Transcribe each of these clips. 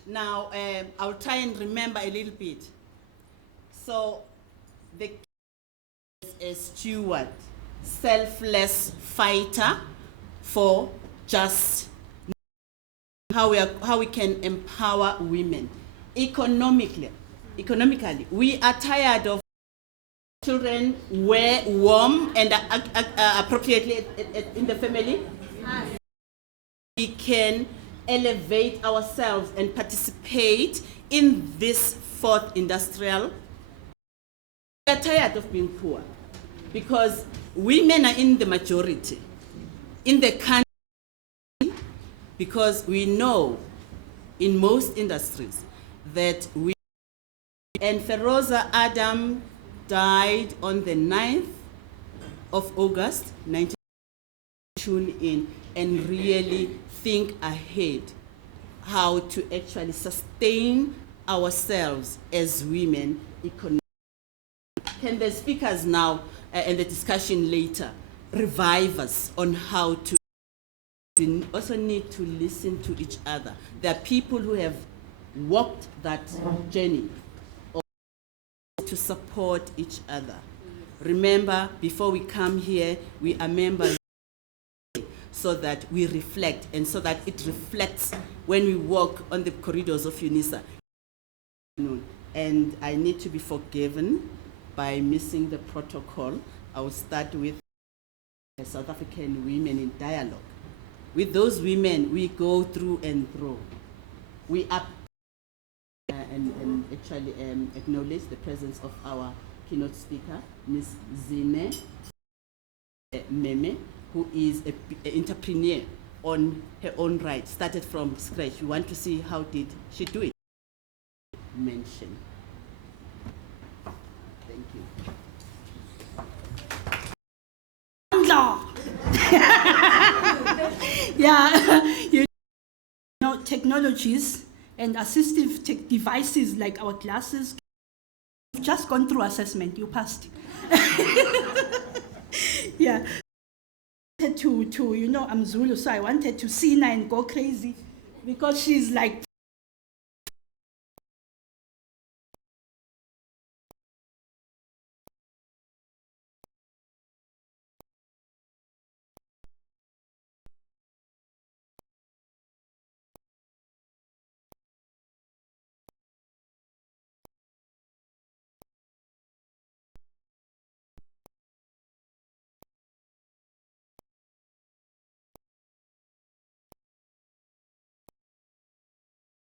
Now, I'll try and remember a little bit. So, the a steward, selfless fighter for just how we can empower women economically. We are tired of children wear warm and appropriately in the family. We can elevate ourselves and participate in this fourth industrial. We are tired of being poor because women are in the majority in the country, because we know in most industries that we, and Feroza Adam died on the 9th of August 19. Tune in and really think ahead how to actually sustain ourselves as women economically. Can the speakers now and the discussion later revive us on how to? We also need to listen to each other. There are people who have walked that journey to support each other. Remember, before we come here, we are members, so that we reflect, and so that it reflects when we walk on the corridors of Unisa. And I need to be forgiven by missing the protocol. I will start with South African Women in Dialogue. With those women, we go through and through. We up and actually acknowledge the presence of our keynote speaker, Ms. Zine Meme, who is an entrepreneur on her own right, started from scratch. You want to see how did she do it? Mention. Thank you. Mandla. Yeah, you know, technologies and assistive devices like our glasses. You've just gone through assessment. You passed. Yeah. To you know, I'm Zulu, so I wanted to see Nina and go crazy because she's like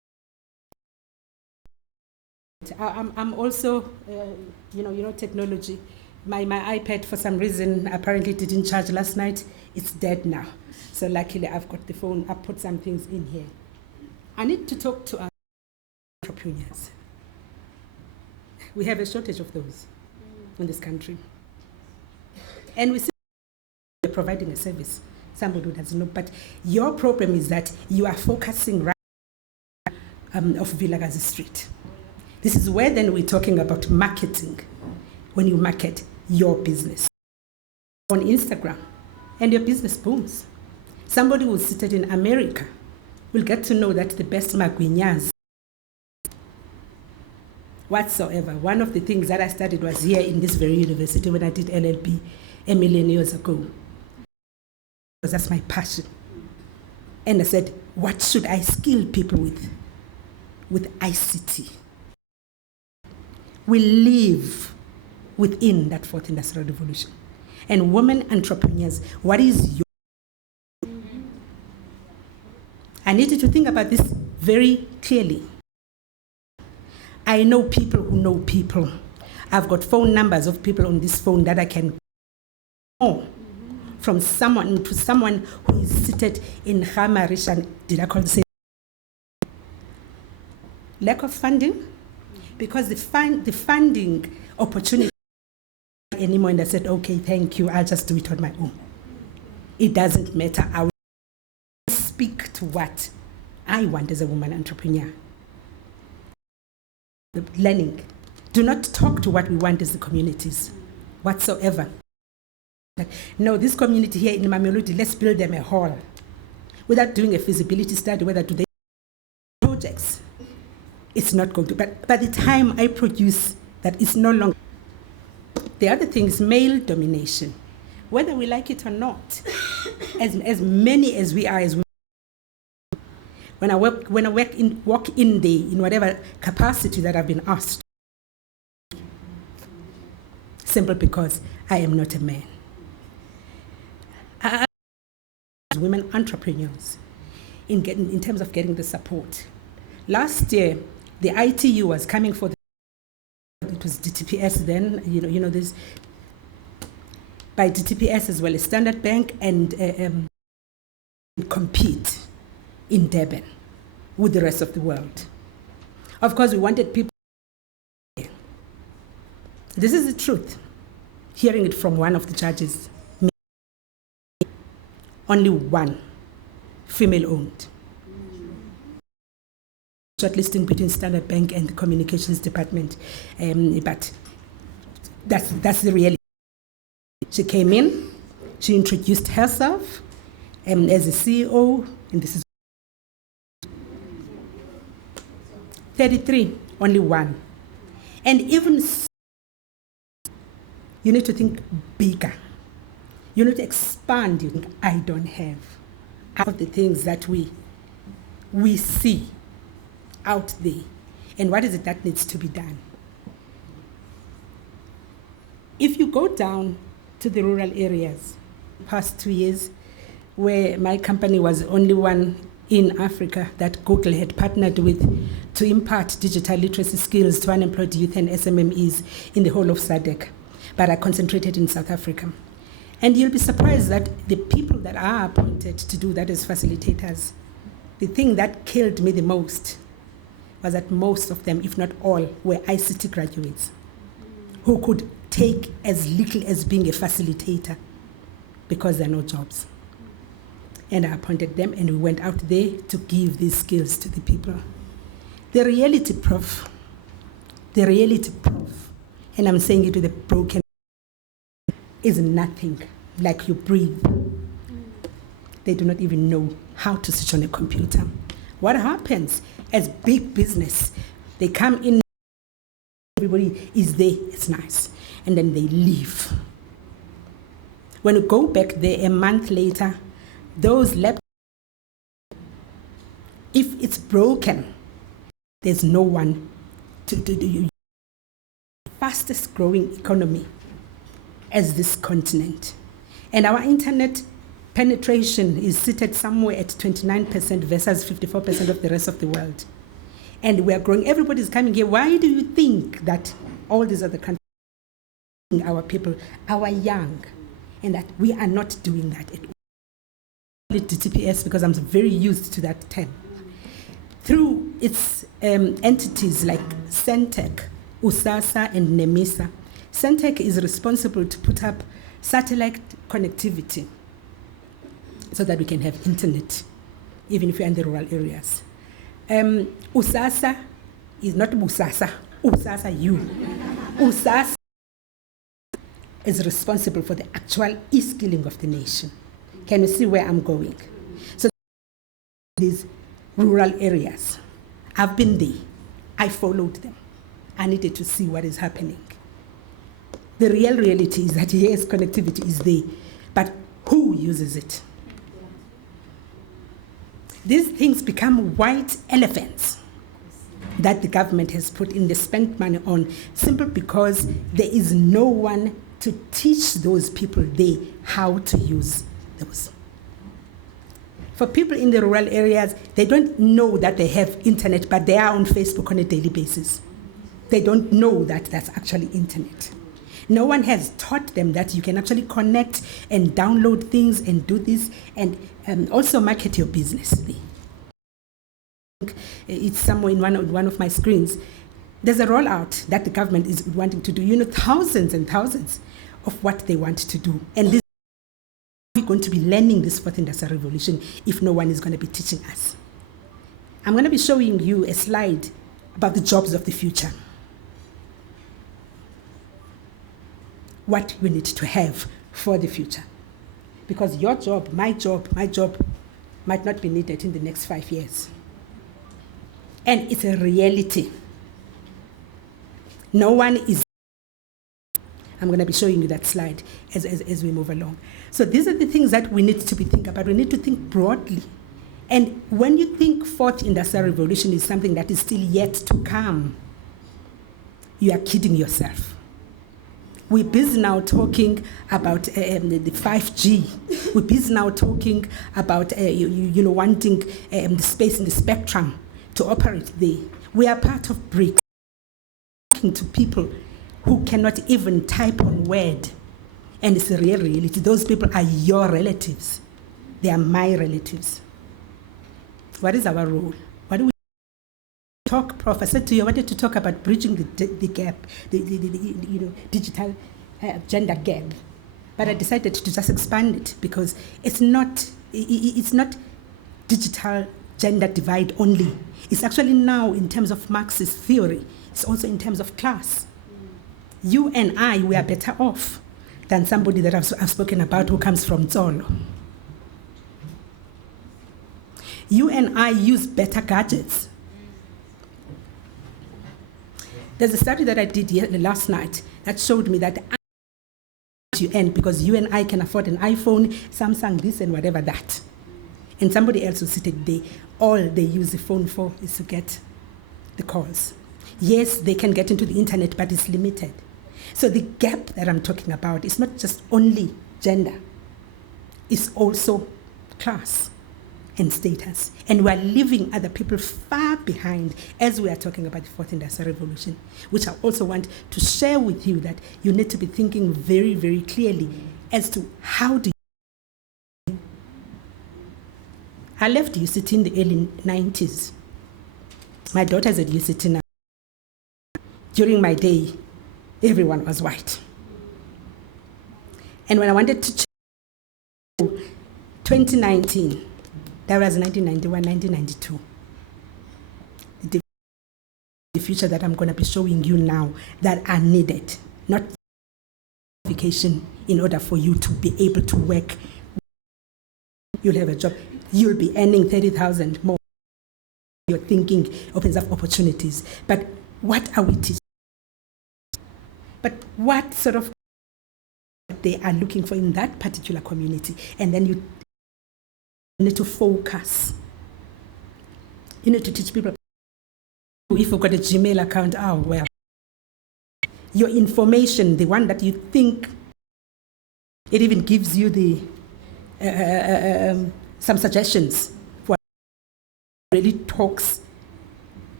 I'm also, technology. My iPad, for some reason, apparently didn't charge last night. It's dead now. So luckily, I've got the phone. I put some things in here. I need to talk to our entrepreneurs. We have a shortage of those in this country. And we see you're providing a service. Somebody doesn't know. But your problem is that you are focusing right of Vilakazi Street. This is where then we're talking about marketing. When you market your business on Instagram and your business booms. Somebody who's seated in America will get to know that the best magwinyas whatsoever. One of the things that I studied was here in this very university when I did LLB a million years ago. Because that's my passion. And I said, what should I skill people with? With ICT. We live within that fourth industrial revolution. And women entrepreneurs, what is your... I need you to think about this very clearly. I know people who know people. I've got phone numbers of people on this phone that I can call from someone to someone who is seated in Hamarishan. Did I call the same? Lack of funding? Because the funding opportunity anymore, and I said, okay, thank you, I'll just do it on my own. It doesn't matter. I will speak to what I want as a woman entrepreneur. The learning. Do not talk to what we want as the communities whatsoever. Like, no, this community here in Mamelodi, let's build them a hall. Without doing a feasibility study, whether do they projects. It's not going to, but by the time I produce that, it's no longer. The other thing is male domination. Whether we like it or not, as many as we are as women, when I walk in whatever capacity that I've been asked, simply because I am not a man. Women entrepreneurs in terms of getting the support. Last year, the ITU was coming for it was DTPS then, this by DTPS as well as Standard Bank and compete in Durban with the rest of the world. Of course, we wanted people. This is the truth. Hearing it from one of the judges. Only one female-owned. Shortlisting between Standard Bank and the Communications Department, but that's the reality. She came in, she introduced herself as a CEO, and this is 33, only one. And even you need to think bigger. You need to expand. You think, I don't have. Out of the things that we see out there, and what is it that needs to be done? If you go down to the rural areas, past 2 years, where my company was the only one in Africa that Google had partnered with to impart digital literacy skills to unemployed youth and SMMEs in the whole of SADC, but I concentrated in South Africa. And you'll be surprised that the people that are appointed to do that as facilitators, the thing that killed me the most was that most of them, if not all, were ICT graduates who could take as little as being a facilitator because there are no jobs. And I appointed them, and we went out there to give these skills to the people. The reality, Prof, and I'm saying it with a broken, is nothing like you breathe. They do not even know how to switch on a computer. What happens as big business? They come in, everybody is there, it's nice, and then they leave. When you go back there a month later, those laptops, if it's broken, there's no one to do. Fastest growing economy as this continent. And our internet penetration is seated somewhere at 29% versus 54% of the rest of the world. And we are growing. Everybody's coming here. Why do you think that all these other countries, our people, our young, and that we are not doing that at all? DTPS because I'm very used to that term. Through its entities like Centec, USASA, and NEMISA, Centec is responsible to put up satellite connectivity so that we can have internet, even if you're in the rural areas. USASA is not BUSASA, USASA, you. USASA is responsible for the actual e-skilling of the nation. Can you see where I'm going? So these rural areas, I've been there. I followed them. I needed to see what is happening. The real reality is that yes, connectivity is there, but who uses it? These things become white elephants that the government has put in the spent money on simply because there is no one to teach those people there how to use those. For people in the rural areas, they don't know that they have internet, but they are on Facebook on a daily basis. They don't know that that's actually internet. No one has taught them that you can actually connect and download things and do this and also market your business. It's somewhere in one of my screens. There's a rollout that the government is wanting to do. Thousands and thousands of what they want to do. And this we're going to be learning this fourth industrial revolution if no one is going to be teaching us. I'm going to be showing you a slide about the jobs of the future. What we need to have for the future. Because your job, my job might not be needed in the next 5 years. And it's a reality. No one is. I'm going to be showing you that slide as we move along. So these are the things that we need to be thinking about. We need to think broadly. And when you think fourth industrial revolution is something that is still yet to come, you are kidding yourself. We're busy now talking about the 5G. We're busy now talking about wanting the space in the spectrum to operate there. We are part of BRICS, talking to people who cannot even type on Word. And it's a real reality. Those people are your relatives. They are my relatives. What is our role? What do we talk, Prof? I said to you, I wanted to talk about bridging the gap, the digital gender gap. But I decided to just expand it because it's not digital gender divide only. It's actually now in terms of Marxist theory. It's also in terms of class. You and I, we are better off than somebody that I've spoken about who comes from Tsolo. You and I use better gadgets. There's a study that I did last night that showed me that you end because you and I can afford an iPhone, Samsung this and whatever that. And somebody else who's seated there, all they use the phone for is to get the calls. Yes, they can get into the internet, but it's limited. So the gap that I'm talking about is not just only gender, it's also class and status. And we're leaving other people far behind as we are talking about the fourth industrial revolution, which I also want to share with you that you need to be thinking very, very clearly as to how do you. I left UCT in the early 90s. My daughter's at UCT now. During my day, everyone was white. And when I wanted to check 2019, that was 1991, 1992. The future that I'm going to be showing you now that are needed, not qualification in order for you to be able to work. You'll have a job. You'll be earning 30,000 more. Your thinking opens up opportunities. But what are we teaching? But what sort of they are looking for in that particular community? And then you need to focus. You need to teach people. If you've got a Gmail account, oh, well. Your information, the one that you think, it even gives you the some suggestions for really talks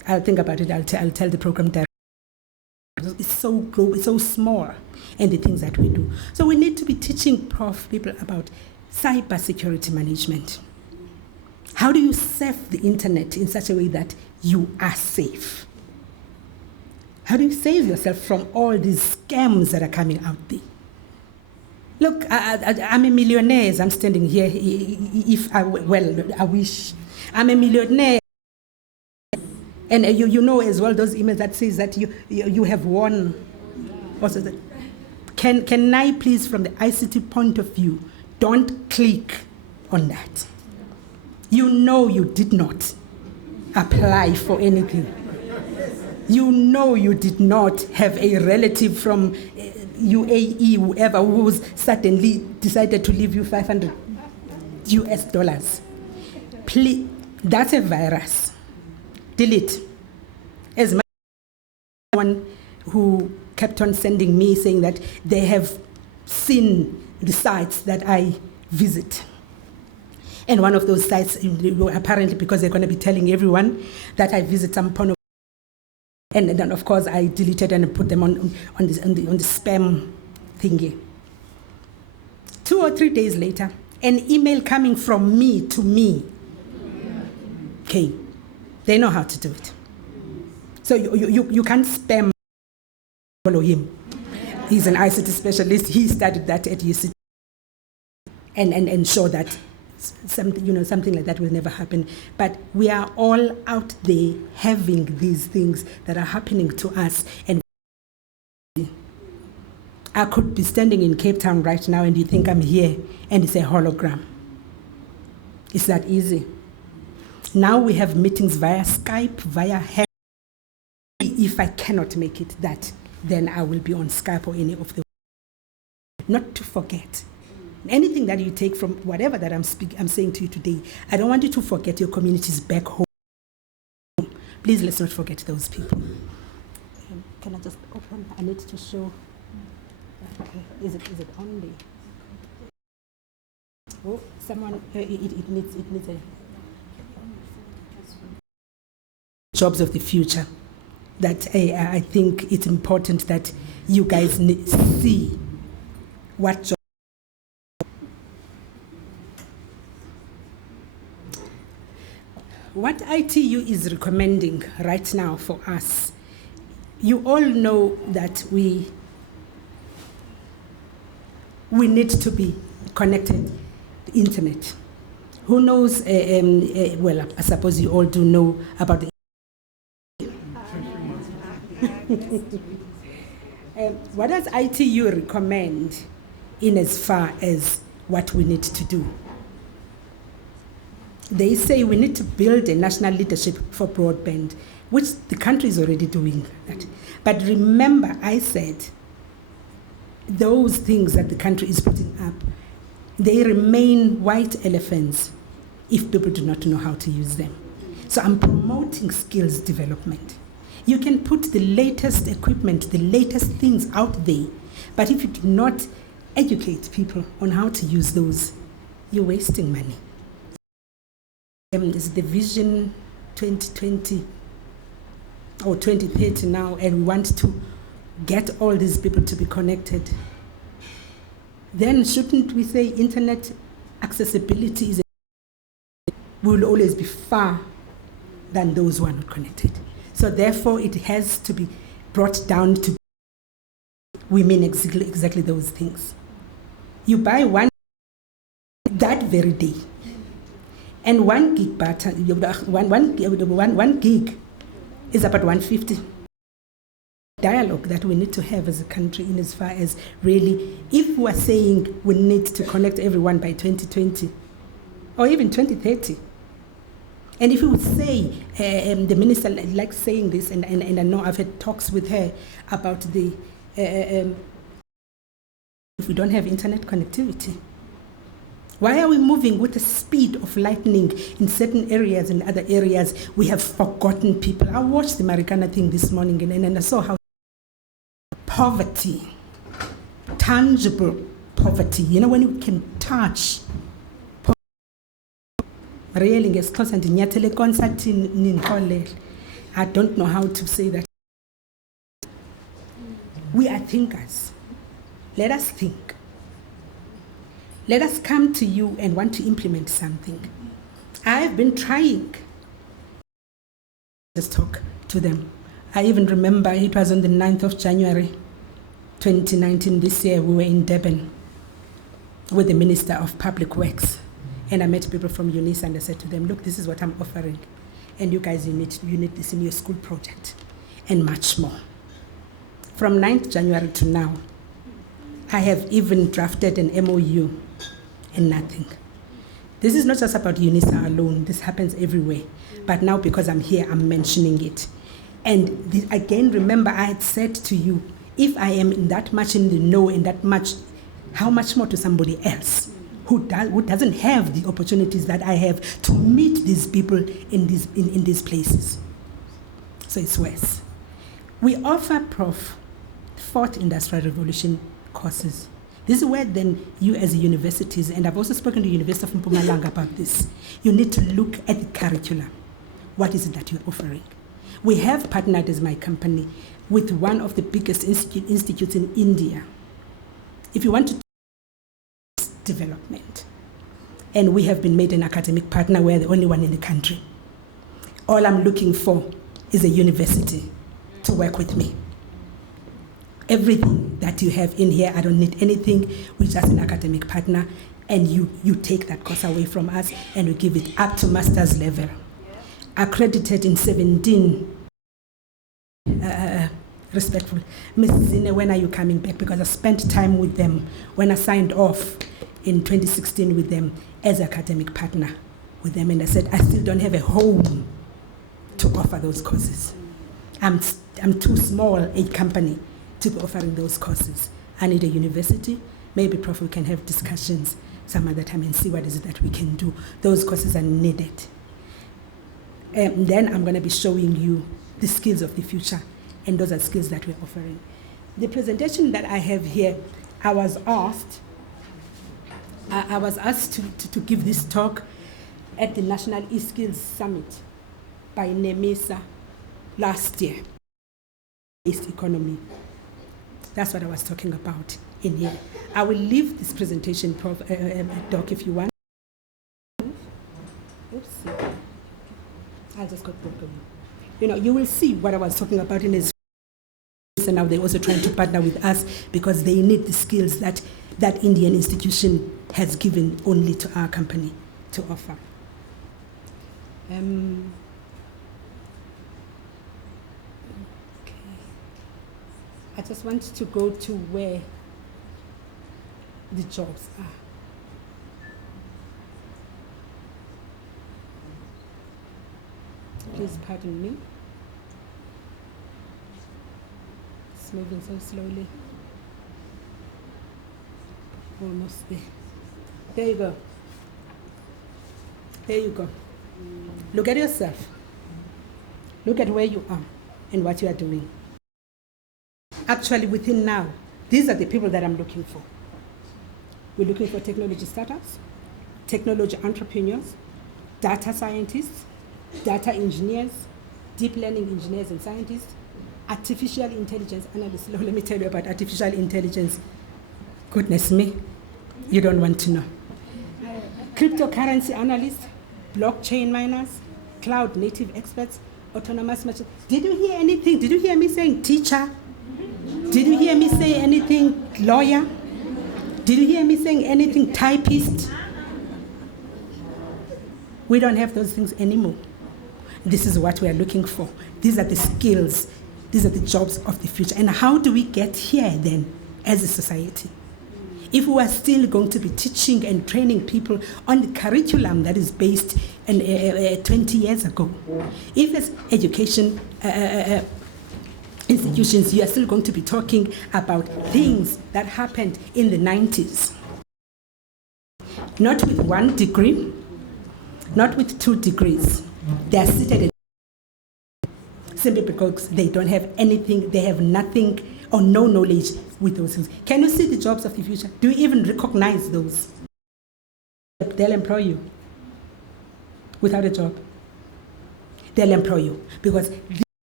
I'll think about it. I'll tell the program director. It's so global, it's so small, and the things that we do. So we need to be teaching people about cyber security management. How do you surf the internet in such a way that you are safe? How do you save yourself from all these scams that are coming out there? Look, I'm a millionaire as I'm standing here. I wish. I'm a millionaire. And you know as well those emails that says that you have won. Also, that can I please, from the ICT point of view, don't click on that. You know you did not apply for anything. You know you did not have a relative from UAE, whoever, who's suddenly decided to leave you $500. Please, that's a virus. Delete. As much as one who kept on sending me saying that they have seen the sites that I visit. And one of those sites, apparently because they're going to be telling everyone that I visit some porno. And then, of course, I deleted and put them on the spam thingy. 2 or 3 days later, an email coming from me to me came. They know how to do it. So you can't spam, follow him. He's an ICT specialist. He studied that at UC and show that something like that will never happen. But we are all out there having these things that are happening to us. And I could be standing in Cape Town right now and you think I'm here and it's a hologram. It's that easy. Now we have meetings via Skype, via if I cannot make it that, then I will be on Skype or any of the. Not to forget. Anything that you take from whatever that I'm saying to you today, I don't want you to forget your communities back home. Please, let's not forget those people. Can I just open? I need to show. Okay. Is it on there? Oh, someone. It needs a. Jobs of the future. That I think it's important that you guys see what jobs. What ITU is recommending right now for us, you all know that we need to be connected to the internet. Who knows, well, I suppose you all do know about the what does ITU recommend in as far as what we need to do? They say we need to build a national leadership for broadband, which the country is already doing that. But remember, I said, those things that the country is putting up, they remain white elephants if people do not know how to use them. So I'm promoting skills development. You can put the latest equipment, the latest things out there, but if you do not educate people on how to use those, you're wasting money. It's the Vision 2020 or 2030 now, and we want to get all these people to be connected. Then shouldn't we say internet accessibility will always be far than those who are not connected? So therefore, it has to be brought down to we mean exactly those things. You buy one that very day, and 1 gig button, one gig is about 150. Dialogue that we need to have as a country in as far as really, if we are saying we need to connect everyone by 2020 or even 2030. And if you would say, the minister likes saying this, and I know I've had talks with her about the, if we don't have internet connectivity, why are we moving with the speed of lightning in certain areas and other areas? We have forgotten people. I watched the Marikana thing this morning and I saw how poverty, tangible poverty, when you can touch really ngesikhosa ndinyathele concert ninkolele I don't know how to say that. We are thinkers. Let us think. Let us come to you and want to implement something. I've been trying. Just talk to them. I even remember it was on the 9th of January, 2019, this year, we were in Durban with the Minister of Public Works. And I met people from Unisa and I said to them, look, this is what I'm offering. And you guys, you need this in your school project and much more. From 9th January to now, I have even drafted an MOU and nothing. This is not just about Unisa alone. This happens everywhere. But now because I'm here, I'm mentioning it. And again, remember I had said to you, if I am in that much in the know and that much, how much more to somebody else who doesn't have the opportunities that I have to meet these people in these places. So it's worse. We offer, Prof, Fourth Industrial Revolution courses. This is where then you as universities, and I've also spoken to the University of Mpumalanga about this, you need to look at the curriculum. What is it that you're offering? We have partnered as my company with one of the biggest institutes in India. If you want to development, and we have been made an academic partner, we're the only one in the country. All I'm looking for is a university to work with me. Everything that you have in here, I don't need anything. We're just an academic partner, and you take that course away from us and we give it up to master's level. Accredited in 17. Respectful. Mrs. Zine, when are you coming back? Because I spent time with them when I signed off in 2016 with them as academic partner with them, and I said, I still don't have a home to offer those courses. I'm too small a company to be offering those courses. I need a university. Maybe, Prof, we can have discussions some other time and see what is it that we can do. Those courses are needed. And then I'm going to be showing you the skills of the future, and those are skills that we're offering. The presentation that I have here, I was asked to give this talk at the National eSkills Summit by NEMISA last year. East economy. That's what I was talking about in here. I will leave this presentation, Prof, Doc, if you want. Oops. I just got broken. You know, you will see what I was talking about in his. And now they're also trying to partner with us because they need the skills that that Indian institution has given only to our company to offer. Okay. I just want to go to where the jobs are. Please pardon me. It's moving so slowly. Almost there. There you go. There you go. Look at yourself. Look at where you are and what you are doing. Actually, within now, these are the people that I'm looking for. We're looking for technology startups, technology entrepreneurs, data scientists, data engineers, deep learning engineers and scientists, artificial intelligence analysts. Let me tell you about artificial intelligence. Goodness me, you don't want to know. Cryptocurrency analysts, blockchain miners, cloud native experts, autonomous machines. Did you hear anything? Did you hear me saying teacher? Did you hear me say anything lawyer? Did you hear me saying anything typist? We don't have those things anymore. This is what we are looking for. These are the skills. These are the jobs of the future. And how do we get here then as a society? If we are still going to be teaching and training people on the curriculum that is based in, 20 years ago, if as education institutions, you are still going to be talking about things that happened in the 90s. Not with 1 degree, not with 2 degrees. They are seated simply because they don't have anything, they have nothing or no knowledge with those things. Can you see the jobs of the future? Do you even recognize those? They'll employ you without a job. They'll employ you because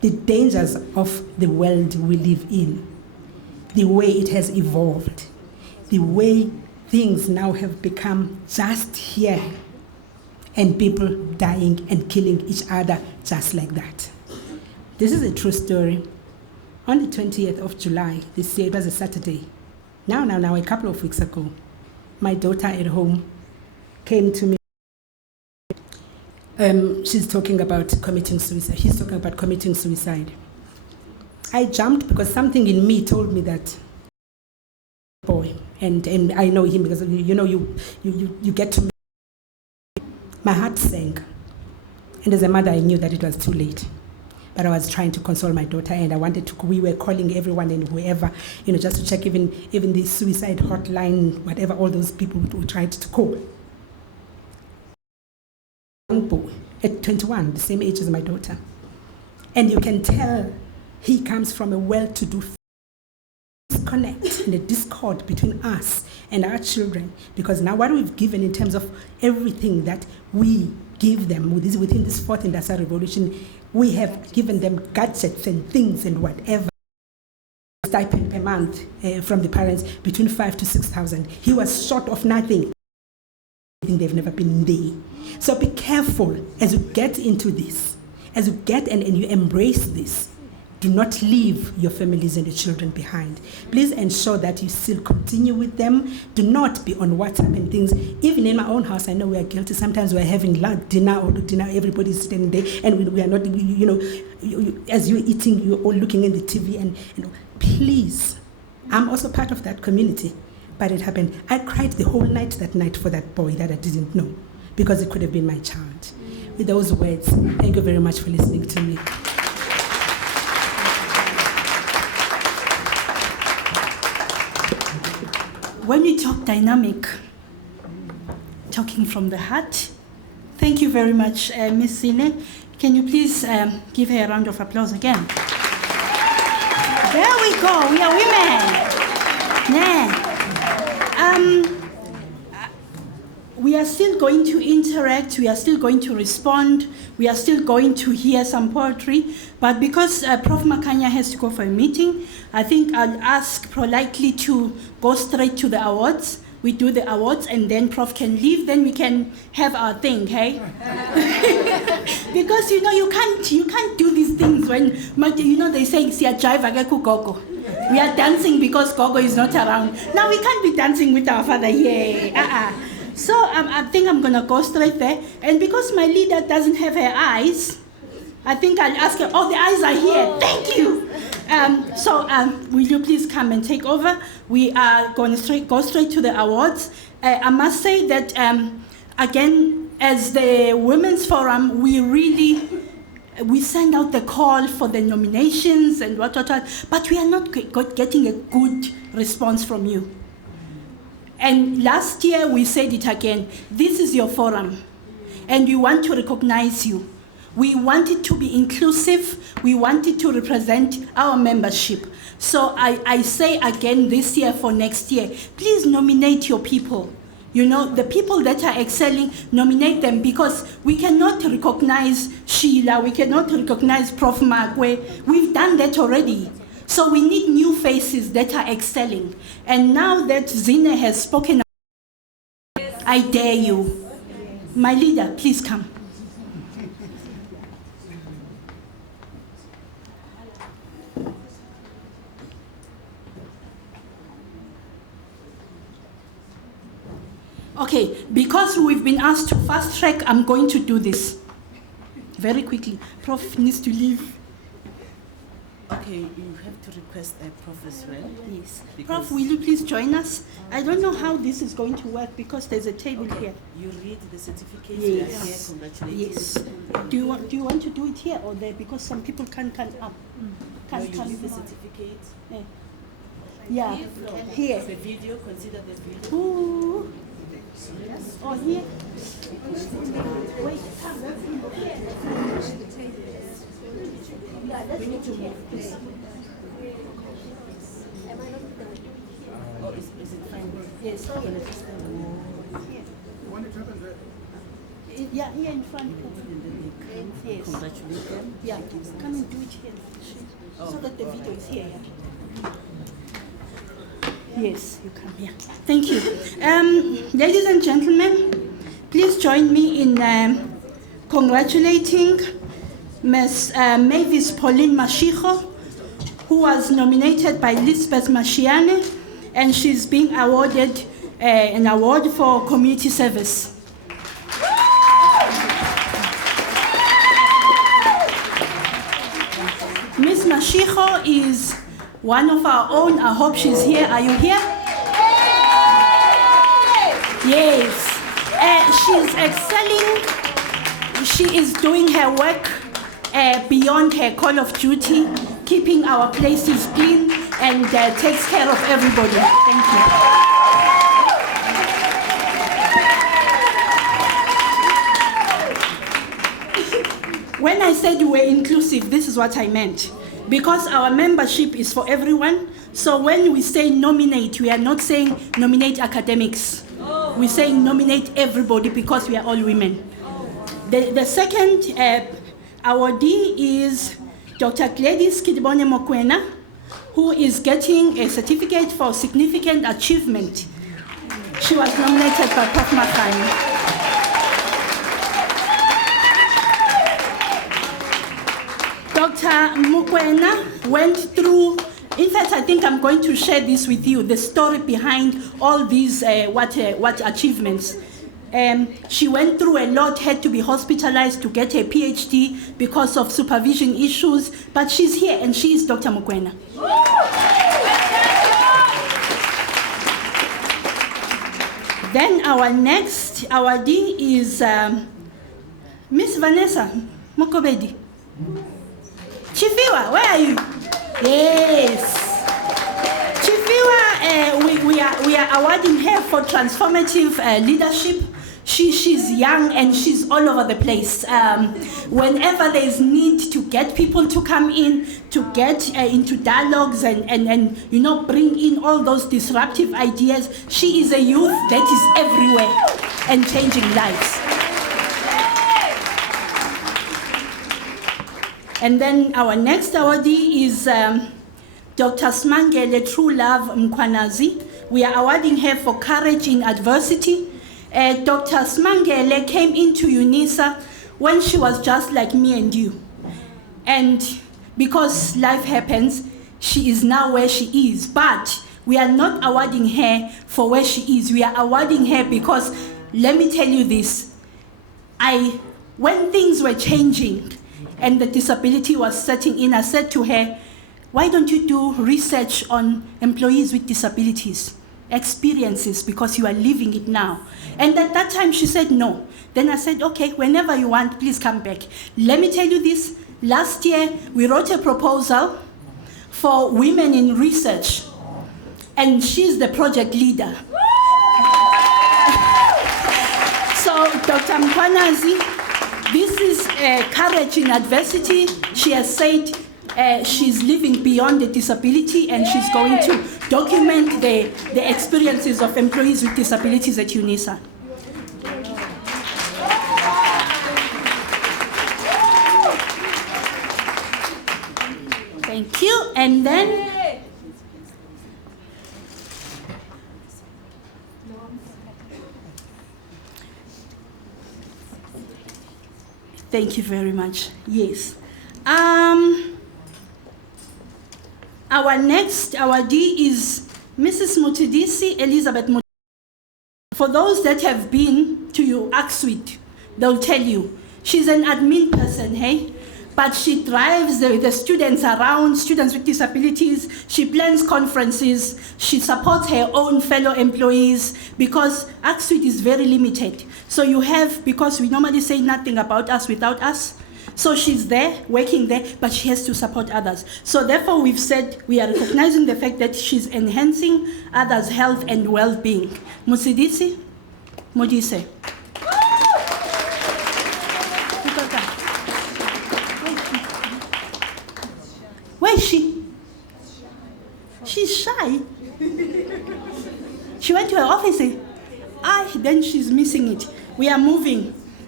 the dangers of the world we live in, the way it has evolved, the way things now have become just here, and people dying and killing each other just like that. This is a true story. On the 20th of July this year, it was a Saturday. Now, a couple of weeks ago, my daughter at home came to me. She's talking about committing suicide. He's talking about committing suicide. I jumped because something in me told me that boy, and I know him because you get to. My heart sank, and as a mother, I knew that it was too late. But I was trying to console my daughter, and we were calling everyone and whoever, just to check even the suicide hotline, whatever, all those people who tried to call. Young boy at 21, the same age as my daughter. And you can tell he comes from a well-to-do disconnect and a discord between us and our children, because now what we've given in terms of everything that we give them within this fourth industrial revolution, we have given them gadgets and things and whatever. Stipend per month from the parents between 5,000 to 6,000. He was short of nothing. They've never been there. So be careful as you get into this, as you get and you embrace this. Do not leave your families and your children behind. Please ensure that you still continue with them. Do not be on WhatsApp and things. Even in my own house, I know we are guilty. Sometimes we are having dinner, everybody's standing there, and we are not, as you're eating, you're all looking in the TV. And please, I'm also part of that community. But it happened. I cried the whole night that night for that boy that I didn't know, because it could have been my child. With those words, thank you very much for listening to me. When we talk dynamic, talking from the heart, thank you very much, Ms. Zine. Can you please give her a round of applause again? There we go, we are women. Yeah. We are still going to interact, we are still going to respond, we are still going to hear some poetry, but because Prof. Makhanya has to go for a meeting, I think I'll ask politely to go straight to the awards. We do the awards and then Prof can leave, then we can have our thing, hey? Because you can't do these things when, they say, "Siyajiva ku gogo." We are dancing because Gogo is not around. Now we can't be dancing with our father here. So I think I'm going to go straight there. And because my leader doesn't have her eyes, I think I'll ask her, the eyes are here. Thank you. So will you please come and take over? We are going to go straight to the awards. I must say that, again, as the Women's Forum, we send out the call for the nominations and what, but we are not getting a good response from you. And last year we said it again, this is your forum, and we want to recognize you. We want it to be inclusive, we want it to represent our membership. So I say again this year for next year, please nominate your people. The people that are excelling, nominate them, because we cannot recognize Sheila, we cannot recognize Prof. Makwe. We've done that already. So we need new faces that are excelling. And now that Zine has spoken, I dare you. My leader, please come. Okay, because we've been asked to fast track, I'm going to do this very quickly. Prof needs to leave. Okay, you have to request a Prof as well. Yes. Prof, will you please join us? I don't know how this is going to work because there's a table here. You read the certificates. Yes. We are here. Congratulations. Yes. Do you want to do it here or there? Because some people can't come up. Can't come. You read the certificate. Yeah. Here. The video. Consider the video. Ooh. Oh, here. Wait, come. We need to move this. Is it fine? Yes. I'm gonna just Yeah, here in front. Yes. Congratulate them. Yeah, come and do it here. So that the video is here. Yes, you come here. Thank you. Ladies and gentlemen, please join me in congratulating Ms. Mavis Pauline Mashigo, who was nominated by Lisbeth Mashiane, and she's being awarded an award for community service. Ms. Mashigo is one of our own. I hope she's here. Are you here? Yes. She's excelling. She is doing her work beyond her call of duty, keeping our places clean, and takes care of everybody. Thank you. When I said we're inclusive, this is what I meant. Because our membership is for everyone, so when we say nominate, we are not saying nominate academics. We're saying nominate everybody because we are all women. The second awardee is Dr. Gladys Kidibone Mokoena, who is getting a certificate for significant achievement. She was nominated by Prof. Makhanya. Dr. Mokoena went through, in fact, I think I'm going to share this with you, the story behind all these what achievements. She went through a lot, had to be hospitalized to get her PhD because of supervision issues, but she's here and she is Dr. Mokoena. Then our next awardee is Miss Vanessa Mokobedi. Chifiwa, where are you? Yes. Chifiwa, we are awarding her for transformative leadership. She's young and she's all over the place. Whenever there's need to get people to come in, to get into dialogues and bring in all those disruptive ideas, she is a youth that is everywhere and changing lives. And then our next awardee is Dr. Smangele True Love Mkwanazi. We are awarding her for courage in adversity. Dr. Smangele came into Unisa when she was just like me and you. And because life happens, she is now where she is. But we are not awarding her for where she is. We are awarding her because, let me tell you this, when things were changing, and the disability was setting in, I said to her, why don't you do research on employees with disabilities, experiences, because you are living it now. And at that time she said no. Then I said, okay, whenever you want, please come back. Let me tell you this, last year we wrote a proposal for women in research, and she's the project leader. So Dr. Mkwanazi, this is courage in adversity. She has said she's living beyond the disability and she's going to document the experiences of employees with disabilities at Unisa. Thank you. And then thank you very much. Yes. Our next awardee is Mrs. Mutidisi Elizabeth Mutidisi. For those that have been to your ACT suite, they'll tell you, she's an admin person, hey? But she drives the students around, students with disabilities. She plans conferences. She supports her own fellow employees because ACT suite is very limited. So you have, because we normally say nothing about us without us, so she's there, working there, but she has to support others. So therefore we've said we are recognizing the fact that she's enhancing others' health and well-being. Musidisi, Modise. Where is she? She's shy. She went to her office. Then she's missing it. We are moving.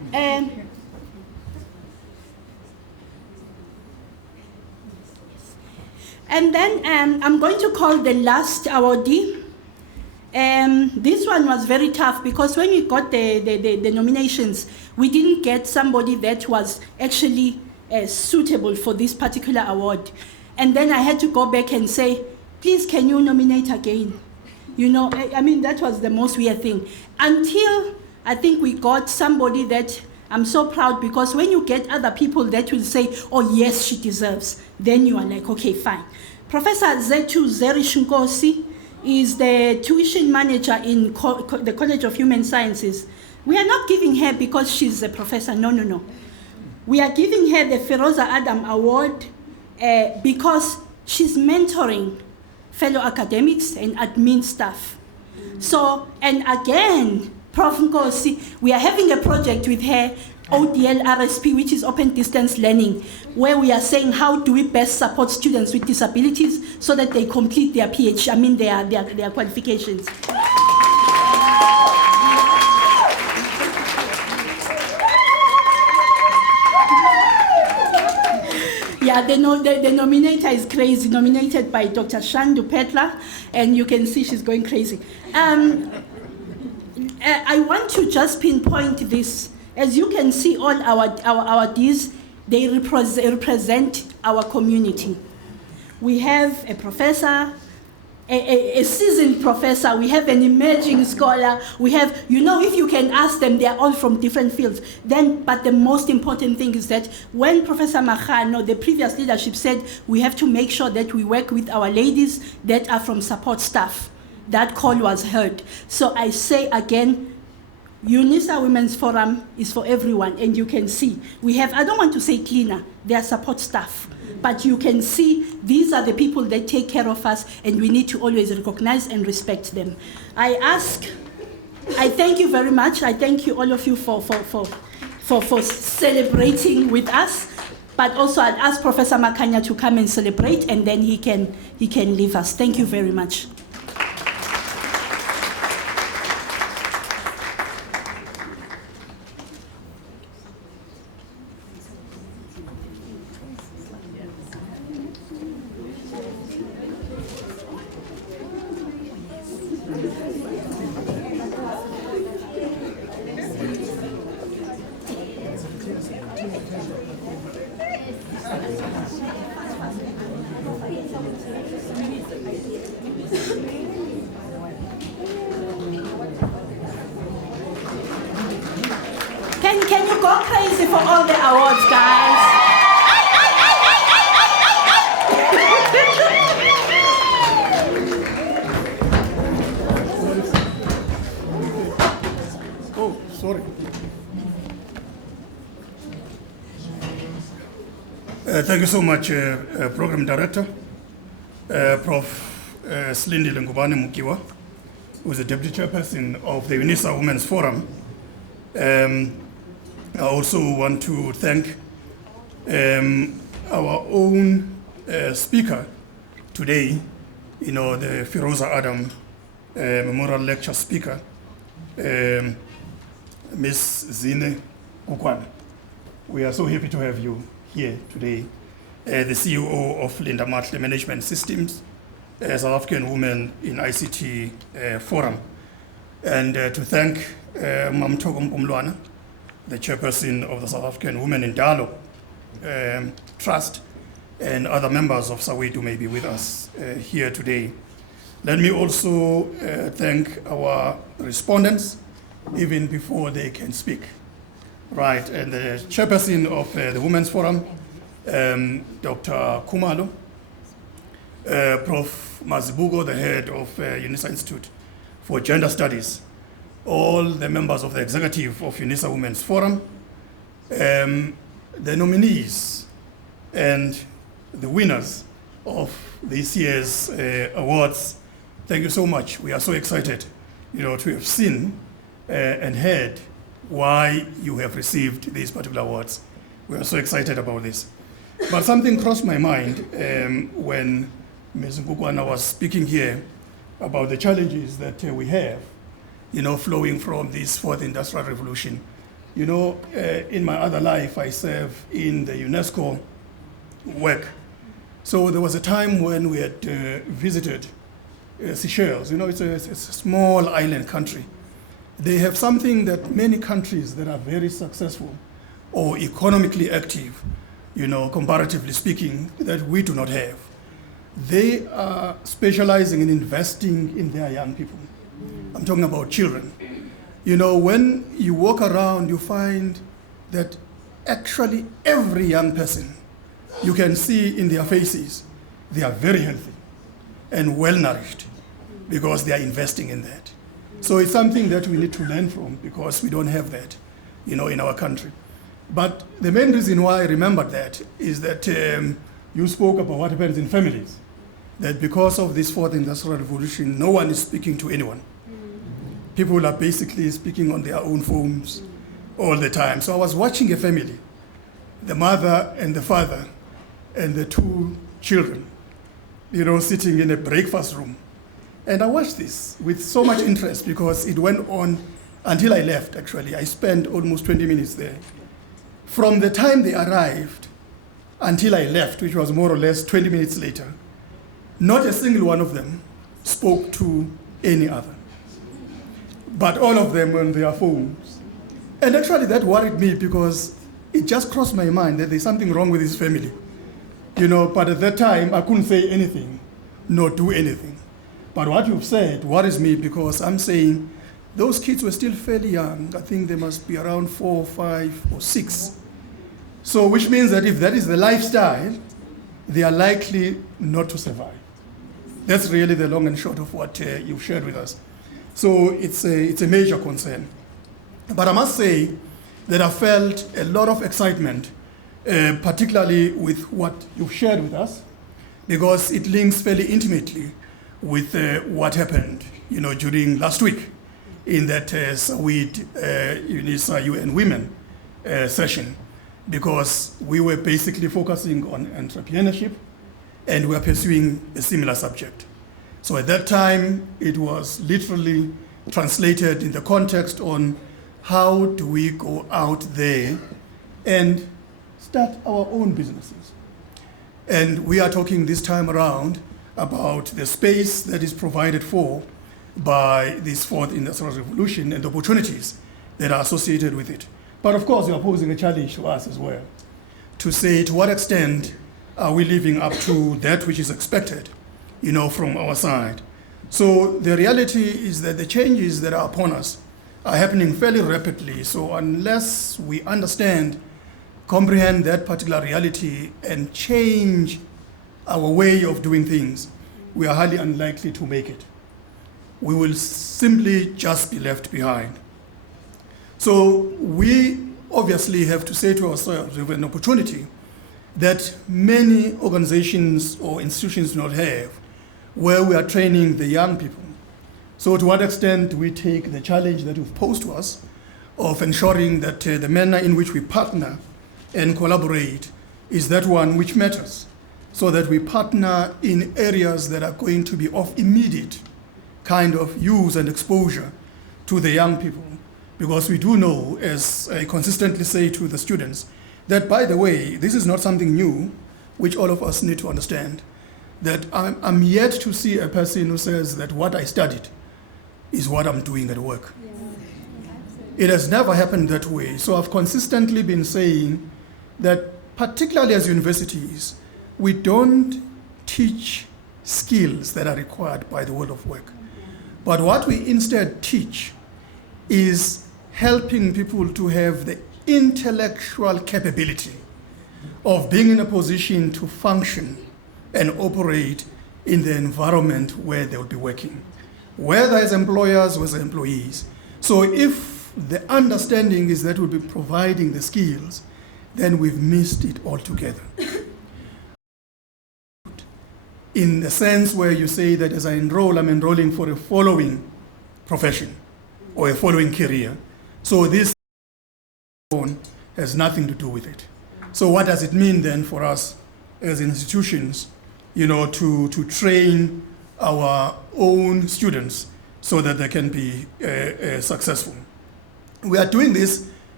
And then I'm going to call the last awardee. This one was very tough because when we got the nominations, we didn't get somebody that was actually suitable for this particular award. And then I had to go back and say, please, can you nominate again? You know, I mean, that was the most weird thing. Until I think we got somebody that I'm so proud, because when you get other people that will say, oh yes, she deserves, then you are like, okay, fine. Professor Zethu Zeri-Shunkosi is the tuition manager in the College of Human Sciences. We are not giving her because she's a professor, no. We are giving her the Feroza Adam Award because she's mentoring fellow academics and admin staff. So, and again, Prof Nkosi, we are having a project with her, ODL RSP, which is Open Distance Learning, where we are saying how do we best support students with disabilities so that they complete their their qualifications. Yeah, the nominator is crazy, nominated by Dr. Shandu Petla, and you can see she's going crazy. I want to just pinpoint this. As you can see, all our Ds, they represent our community. We have a professor, a seasoned professor, we have an emerging scholar, we have, you know, if you can ask them, they're all from different fields. But the most important thing is that when Professor Makhanya, the previous leadership, said we have to make sure that we work with our ladies that are from support staff, that call was heard. So I say again, Unisa Women's Forum is for everyone, and you can see, we have, I don't want to say cleaner, they are support staff, but you can see these are the people that take care of us, and we need to always recognize and respect them. I thank you very much, I thank you all of you for celebrating with us, but also I'd ask Professor Makhanya to come and celebrate, and then he can leave us. Thank you very much. Can you go crazy for all the awards, guys? Oh, sorry. Thank you so much, Program Director, Prof. Slindile Ngubane Mukiwa, who is the Deputy Chairperson of the Unisa Women's Forum. I also want to thank our own speaker today, the Feroza Adam Memorial Lecture speaker, Ms. Zine Kukwana. We are so happy to have you here today, the CEO of Linda Matle Management Systems, South African Women in ICT Forum, and to thank Mamtoko Mpumlwana, the chairperson of the South African Women in Dialogue Trust, and other members of SAWET who may be with us here today. Let me also thank our respondents, even before they can speak. Right, and the chairperson of the Women's Forum, Dr. Kumalo, Prof. Mazibuko, the head of Unisa Institute for Gender Studies, all the members of the executive of Unisa Women's Forum, the nominees and the winners of this year's awards. Thank you so much. We are so excited, to have seen and heard why you have received these particular awards. We are so excited about this. But something crossed my mind when Ms. Nkukwana was speaking here about the challenges that we have, flowing from this fourth industrial revolution You know, in my other life, I serve in the UNESCO work. So there was a time when we had visited Seychelles. You know, it's a small island country. They have something that many countries that are very successful or economically active, you know, comparatively speaking, that we do not have. They are specializing in investing in their young people. I'm talking about children. You know, when you walk around, you find that actually every young person, you can see in their faces, they are very healthy and well-nourished because they are investing in that. So it's something that we need to learn from because we don't have that, you know, in our country. But the main reason why I remembered that is that you spoke about what happens in families. That because of this fourth industrial revolution, no one is speaking to anyone. People are basically speaking on their own phones all the time. So I was watching a family, the mother and the father and the two children, you know, sitting in a breakfast room. And I watched this with so much interest because it went on until I left, actually. I spent almost 20 minutes there. From the time they arrived until I left, which was more or less 20 minutes later, not a single one of them spoke to any other. But all of them were on their phones. And actually that worried me because it just crossed my mind that there's something wrong with this family. You know, but at that time I couldn't say anything, nor do anything. But what you've said worries me because I'm saying those kids were still fairly young. I think they must be around 4, 5, or 6. So which means that if that is the lifestyle, they are likely not to survive. That's really the long and short of what you've shared with us. So it's a major concern. But I must say that I felt a lot of excitement, particularly with what you've shared with us, because it links fairly intimately with what happened, you know, during last week in that Sawid Unisa UN Women session, because we were basically focusing on entrepreneurship and we were pursuing a similar subject. So at that time, it was literally translated in the context on how do we go out there and start our own businesses. And we are talking this time around about the space that is provided for by this fourth industrial revolution and the opportunities that are associated with it. But of course, you are posing a challenge to us as well, to say to what extent are we living up to that which is expected, you know, from our side. So the reality is that the changes that are upon us are happening fairly rapidly. So unless we understand, comprehend that particular reality and change our way of doing things, we are highly unlikely to make it. We will simply just be left behind. So we obviously have to say to ourselves, we have an opportunity that many organizations or institutions do not have, where we are training the young people. So to what extent do we take the challenge that you've posed to us of ensuring that the manner in which we partner and collaborate is that one which matters, so that we partner in areas that are going to be of immediate kind of use and exposure to the young people. Because we do know, as I consistently say to the students, that, by the way, this is not something new, which all of us need to understand, that I'm yet to see a person who says that what I studied is what I'm doing at work. It has never happened that way. So I've consistently been saying that, particularly as universities, we don't teach skills that are required by the world of work. But what we instead teach is helping people to have the intellectual capability of being in a position to function and operate in the environment where they will be working, whether as employers or as employees. So if the understanding is that we'll be providing the skills, then we've missed it altogether. In the sense where you say that as I enroll, I'm enrolling for a following profession or a following career. So this has nothing to do with it. So what does it mean then for us as institutions, you know, to train our own students so that they can be successful? We are doing this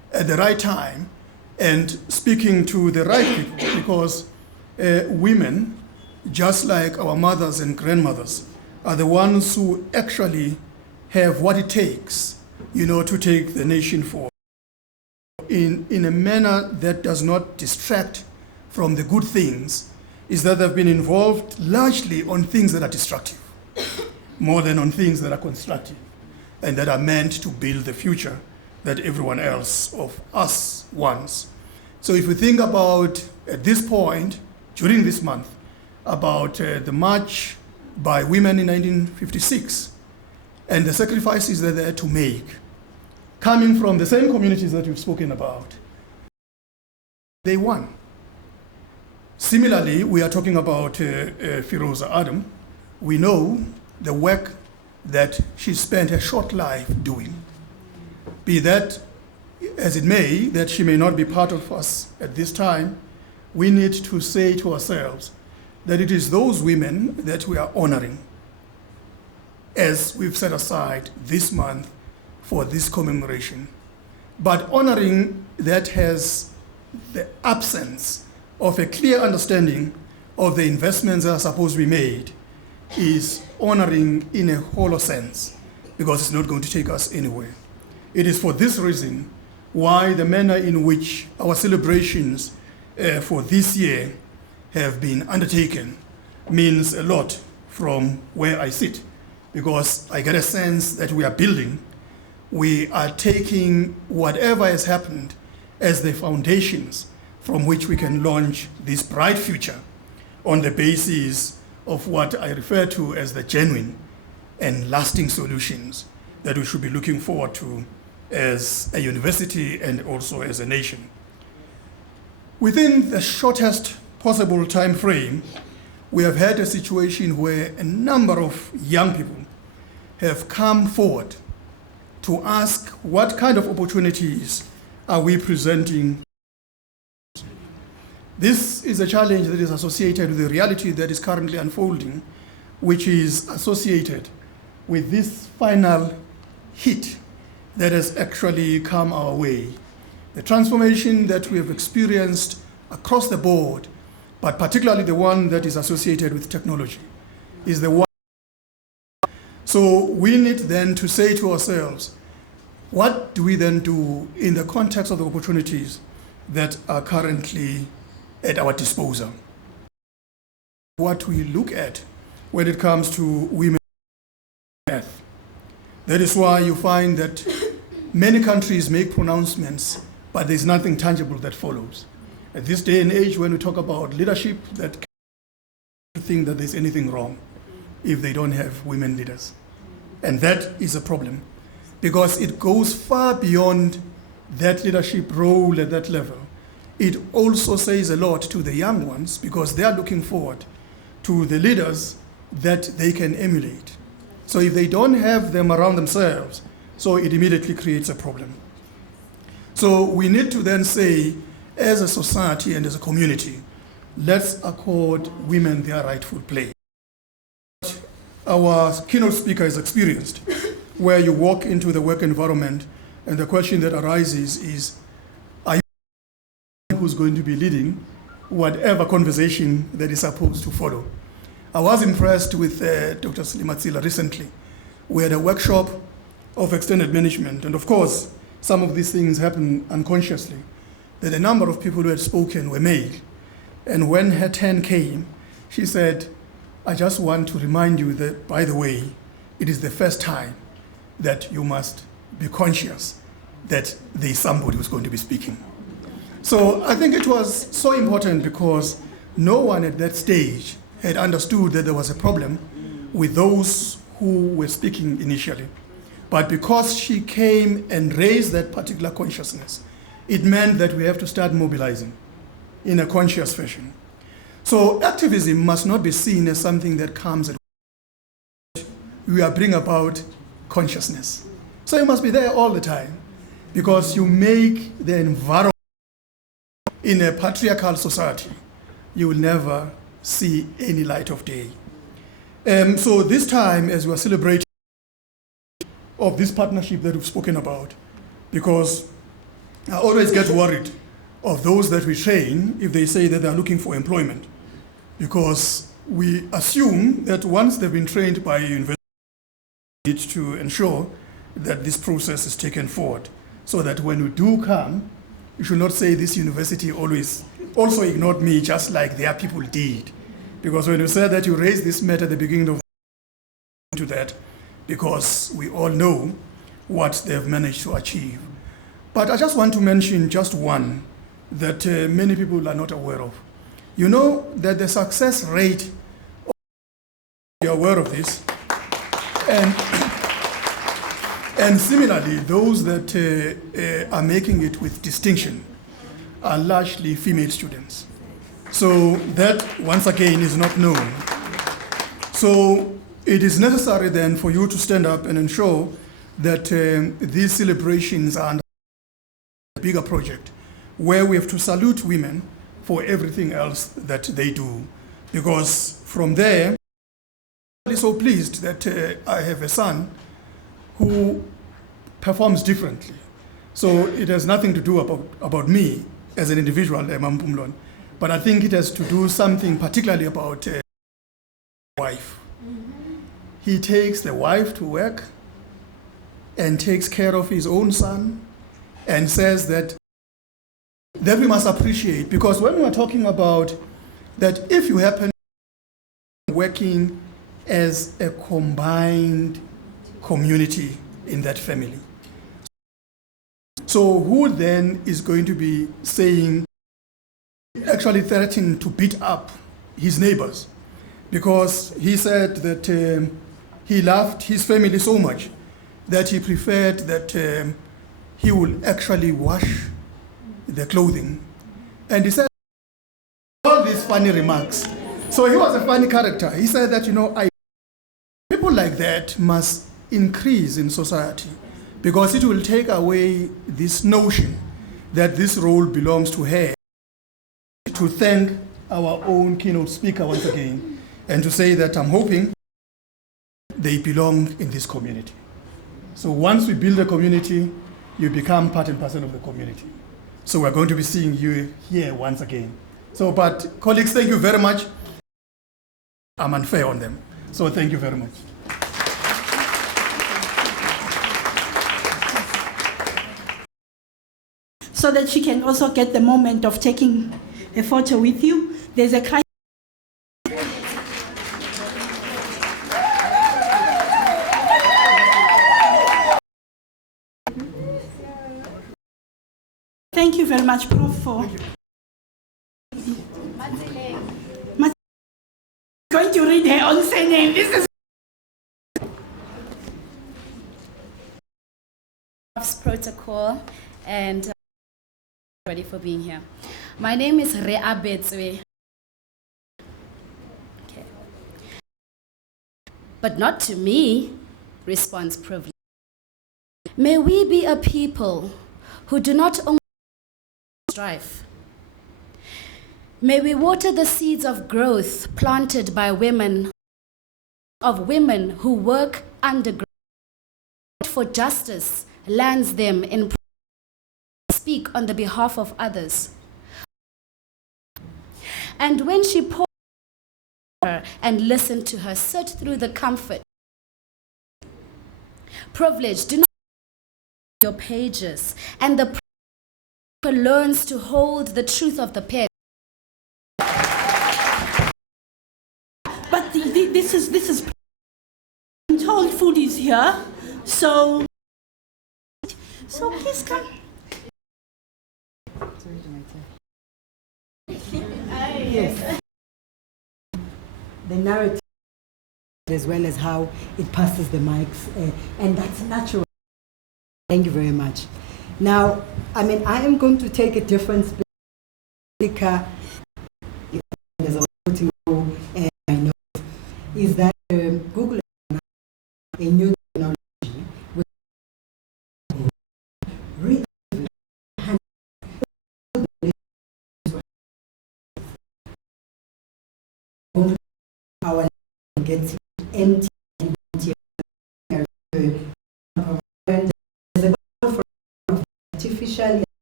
at the right time and speaking to the right people, because women, just like our mothers and grandmothers, are the ones who actually have what it takes, to take the nation forward in a manner that does not distract from the good things, is that they've been involved largely on things that are destructive, more than on things that are constructive and that are meant to build the future that everyone else of us wants. So if we think about, at this point, during this month, about the march by women in 1956 and the sacrifices that they had to make, coming from the same communities that we've spoken about, they won. Similarly, we are talking about Feroza Adam. We know the work that she spent her short life doing. Be that as it may, that she may not be part of us at this time, we need to say to ourselves that it is those women that we are honoring as we've set aside this month for this commemoration. But honoring that has the absence of a clear understanding of the investments that are supposed to be made is honoring in a hollow sense, because it's not going to take us anywhere. It is for this reason why the manner in which our celebrations for this year have been undertaken means a lot from where I sit, because I get a sense that we are building, we are taking whatever has happened as the foundations from which we can launch this bright future on the basis of what I refer to as the genuine and lasting solutions that we should be looking forward to as a university and also as a nation. Within the shortest possible time frame, we have had a situation where a number of young people have come forward to ask what kind of opportunities are we presenting. This is a challenge that is associated with the reality that is currently unfolding, which is associated with this final hit that has actually come our way. The transformation that we have experienced across the board, but particularly the one that is associated with technology, is the one. So we need then to say to ourselves, what do we then do in the context of the opportunities that are currently at our disposal? What we look at when it comes to women on earth. That is why you find that many countries make pronouncements, but there's nothing tangible that follows. At this day and age, when we talk about leadership, that can't think that there's anything wrong if they don't have women leaders. And that is a problem, because it goes far beyond that leadership role at that level. It also says a lot to the young ones, because they are looking forward to the leaders that they can emulate. So if they don't have them around themselves, so it immediately creates a problem. So we need to then say, as a society and as a community, let's accord women their rightful place. Our keynote speaker has experienced, where you walk into the work environment and the question that arises is, are you who's going to be leading whatever conversation that is supposed to follow? I was impressed with Dr. Slimatsila recently. We had a workshop of extended management, and of course, some of these things happen unconsciously, that a number of people who had spoken were male. And when her turn came, she said, I just want to remind you that, by the way, it is the first time that you must be conscious that there is somebody who's going to be speaking. So I think it was so important, because no one at that stage had understood that there was a problem with those who were speaking initially. But because she came and raised that particular consciousness, it meant that we have to start mobilizing in a conscious fashion. So activism must not be seen as something that comes and we are bring about consciousness. So you must be there all the time, because you make the environment in a patriarchal society, you will never see any light of day. So this time, as we are celebrating of this partnership that we've spoken about, because I always get worried of those that we train if they say that they are looking for employment, because we assume that once they've been trained by a university, we need to ensure that this process is taken forward, so that when we do come, you should not say this university always also ignored me just like their people did. Because when you said that, you raised this matter at the beginning of to that, because we all know what they've managed to achieve. But I just want to mention just one that many people are not aware of. You know that the success rate, you're aware of this, and similarly, those that are making it with distinction are largely female students. So that, once again, is not known. So it is necessary then for you to stand up and ensure that these celebrations are under a bigger project where we have to salute women for everything else that they do. Because from there, I'm so pleased that I have a son who performs differently. So it has nothing to do about me as an individual, Mampumlon, but I think it has to do something particularly about wife. He takes the wife to work and takes care of his own son and says that we must appreciate, because when we are talking about that, if you happen working as a combined community in that family, so who then is going to be saying, actually threatening to beat up his neighbors? Because he said that he loved his family so much that he preferred that he will actually wash the clothing. And he said all these funny remarks. So he was a funny character. He said that, people like that must increase in society, because it will take away this notion that this role belongs to her. To thank our own keynote speaker once again, and to say that I'm hoping they belong in this community. So once we build a community, you become part and parcel of the community. So we're going to be seeing you here once again. So, but colleagues, thank you very much. I'm unfair on them. So thank you very much. So that she can also get the moment of taking a photo with you. There's a kind. Thank you very much, Prof, for going to read her own surname. This is Prof's protocol, and ready for being here. My name is Rea Betswe. Okay. But not to me, responds Privilege. May we be a people who do not only strive. May we water the seeds of growth planted by women, of women who work underground for justice, lands them in speak on the behalf of others. And when she paused her and listened to her, sit through the comfort. Privilege, do not your pages, and the learns to hold the truth of the pen. But this is I'm told food is here, so please come. Yes. The narrative, as well as how it passes the mics, and that's natural. Thank you very much. Now, I am going to take a different speaker. There's a lot to go, and I know is that Google is a new technology with our gets empty and empty. There's a call for artificial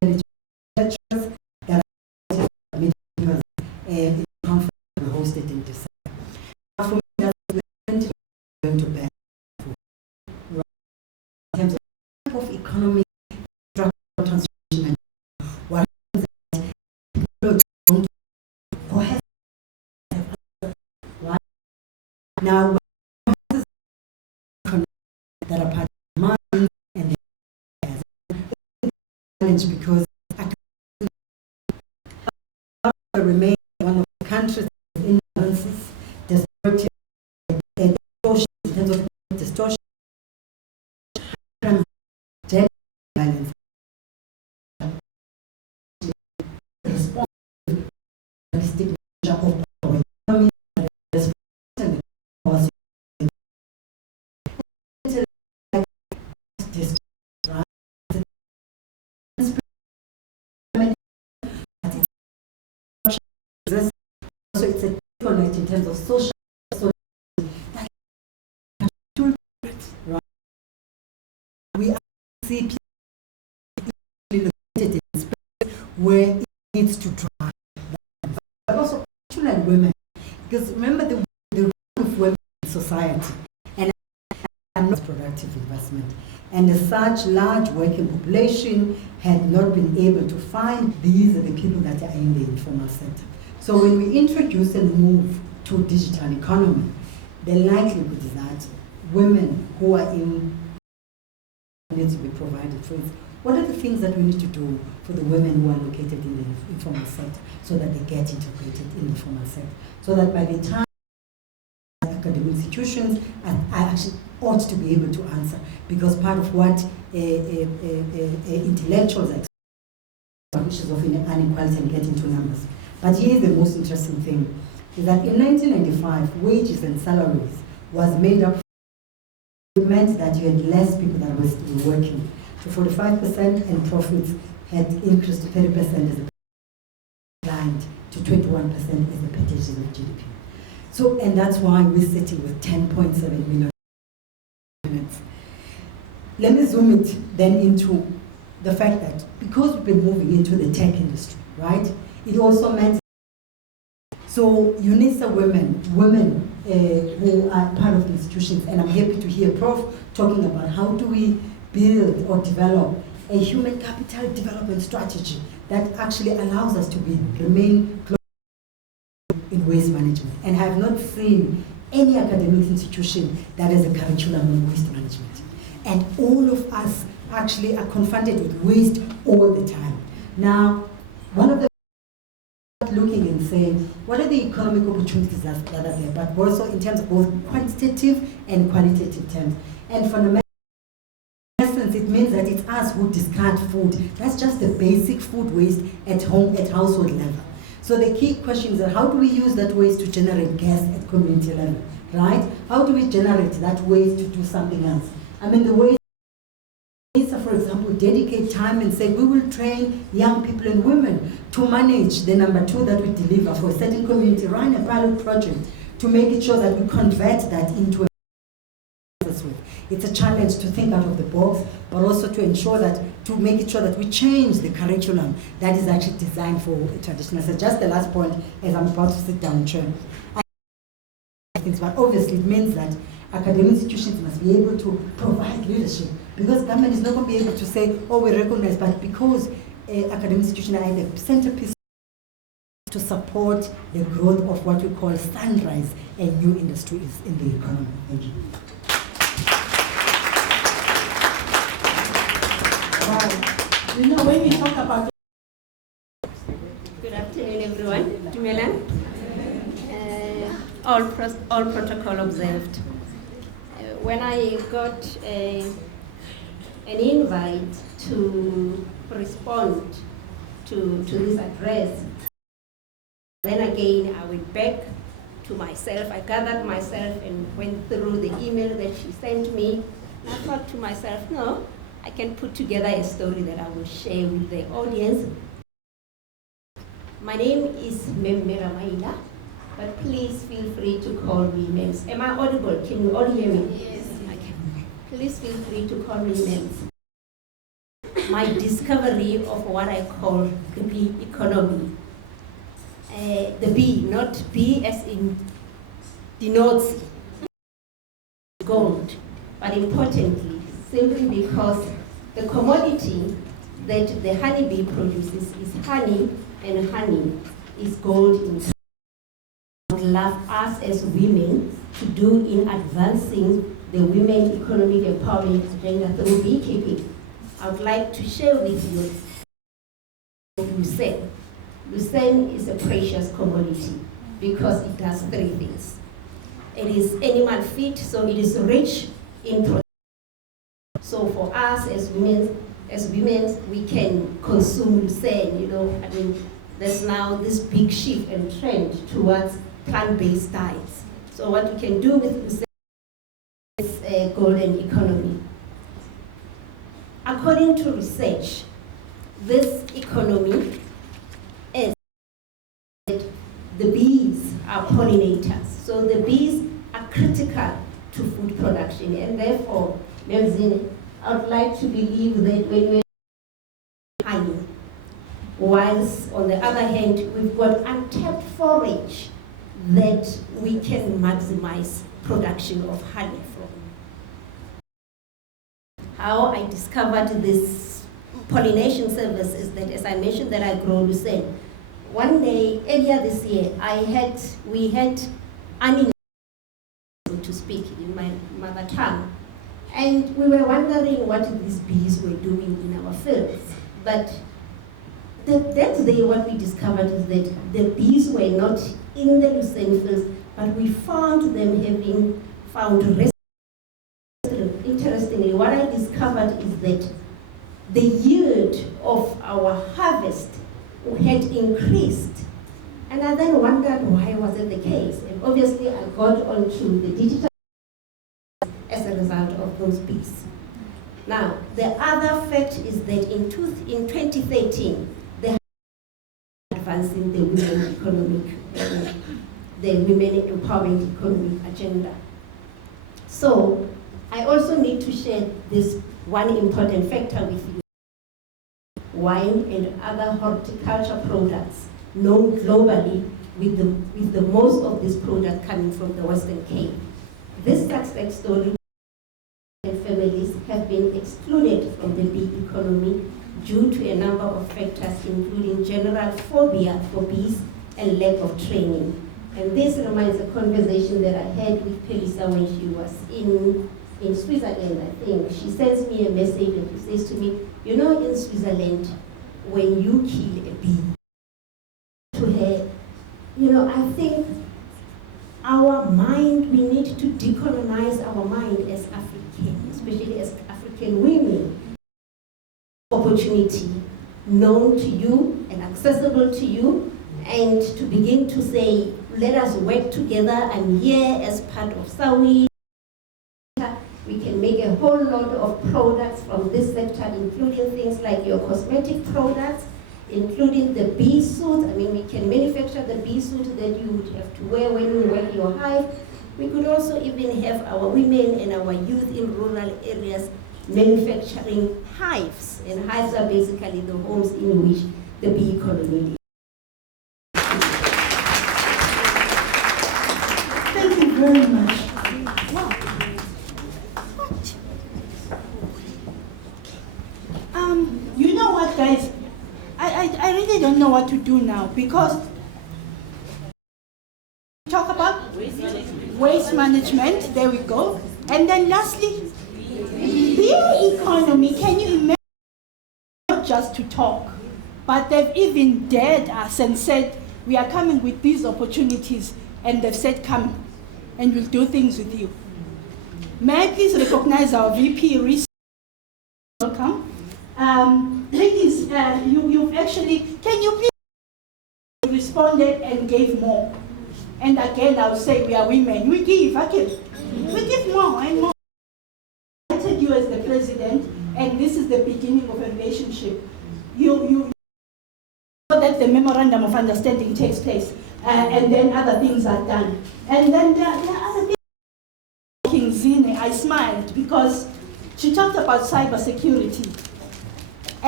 lectures that are in the conference we hosted in December. For me, that's going to bear in terms of economic structural transformation and what happens that right now that are part of mine and the challenge because remain one of the countries in imbalances, disparity, and distortion in terms of distortion, gender violence, response to the measure of our economy, and so it's a connect in terms of social, right? We see people located in space where it needs to drive, but also children and women, because remember the role of women in society and not productive investment. And as such, large working population had not been able to find these are the people that are in the informal sector. So when we introduce and move to digital economy, the likelihood is that women who are in need to be provided for. What are the things that we need to do for the women who are located in the informal sector so that they get integrated in the formal sector? So that by the time academic institutions are actually ought to be able to answer, because part of what intellectuals are issues of inequality and getting to numbers. But here's the most interesting thing, is that in 1995, wages and salaries was made up. It meant that you had less people that were working to 45%, and profits had increased to 30% as a declined to 21% as a percentage of GDP. So, and that's why we're sitting with 10.7 million units. Let me zoom it then into the fact that because we've been moving into the tech industry, right? It also meant, so Unisa women who are part of the institutions, and I'm happy to hear Prof talking about how do we build or develop a human capital development strategy that actually allows us to remain close in waste management. And I have not seen any academic institution that has a curriculum on waste management. And all of us actually are confronted with waste all the time. Now, one of the looking and saying, what are the economic opportunities that are there, but also in terms of both quantitative and qualitative terms. And fundamentally, in essence, it means that it's us who discard food. That's just the basic food waste at home, at household level. So the key question is that how do we use that waste to generate gas at community level, right? How do we generate that waste to do something else? I mean, the waste, for example, dedicate time and say, we will train young people and women to manage the number 2 that we deliver for a certain community, run a pilot project to make it sure that we convert that into a It's a challenge to think out of the box, but also to ensure that, to make it sure that we change the curriculum that is actually designed for traditional. So just the last point, as I'm about to sit down, Chair. But obviously it means that academic institutions must be able to provide leadership, because government is not going to be able to say, oh, we recognize, but because academic institutions are the centerpiece to support the growth of what we call sunrise and new industries in the economy. Thank you. You know, when we talk about Good afternoon, everyone. Dumelan. All protocol observed. When I got an invite to respond to this address, then again I went back to myself. I gathered myself and went through the email that she sent me. And I thought to myself, no, I can put together a story that I will share with the audience. My name is Mmera Maila, but please feel free to call me names. Am I audible? Can you all hear me? Yes. Okay. Please feel free to call me names. my discovery of what I call the bee economy. The bee, not B as in denotes gold, but importantly, simply because the commodity that the honeybee produces is honey, and honey is gold in itself. I would love us as women to do in advancing the women economic empowerment agenda through beekeeping. I would like to share with you lucerne. Lucerne is a precious commodity because it does three things. It is animal feed, so it is rich in protein. So for us as women, we can consume lucerne. You know, I mean, there's now this big shift and trend towards plant-based diets. So what we can do with lucerne is a golden economy. According to research, this economy is that the bees are pollinators. So the bees are critical to food production, and therefore, Mevzine, I would like to believe that when we honey, whilst on the other hand, we've got untapped forage that we can maximize production of honey from. How I discovered this pollination service is that, as I mentioned, that I grow lucerne. One day, earlier this year, we had honey, so to speak, in my mother tongue. And we were wondering what these bees were doing in our fields. But that day, what we discovered is that the bees were not in the lucerne fields, but we found them having found rest. Interestingly, what I discovered is that the yield of our harvest had increased. And I then wondered why was it the case? And obviously I got onto the digital as a result of those bees. Now, the other fact is that in 2013, they advancing the women economic, the women empowerment economic agenda. So I also need to share this one important factor with you. Wine and other horticulture products known globally with the most of these products coming from the Western Cape. This success story and families have been excluded from the bee economy due to a number of factors, including general phobia for bees and lack of training. And this reminds a conversation that I had with Pelisa when she was in Switzerland, I think. She sends me a message and she says to me, you know, in Switzerland, when you kill a bee, to her, you know, I think our mind, we need to decolonize our mind as African, especially as African women. Opportunity known to you and accessible to you, and to begin to say, let us work together. I'm here as part of SAWI. We can make a whole lot of products from this sector, including things like your cosmetic products, including the bee suit. I mean, we can manufacture the bee suit that you would have to wear when you work your hive. We could also even have our women and our youth in rural areas manufacturing hives. And hives are basically the homes in which the bee economy lives. Thank you very much. You know what, guys? I really don't know what to do now, because talk about waste management, there we go. And then lastly, bee economy. Can you imagine? Not just to talk, but they've even dared us and said, we are coming with these opportunities, and they've said, come, and we'll do things with you. May I please recognize our VP Research? Welcome. Ladies, you've actually, can you please responded and gave more? And again, I'll say we are women. We give, okay? We give more and more. I said you as the president, and this is the beginning of a relationship. You so that the memorandum of understanding takes place, and then other things are done. And then there are other things. Zine, I smiled because she talked about cybersecurity.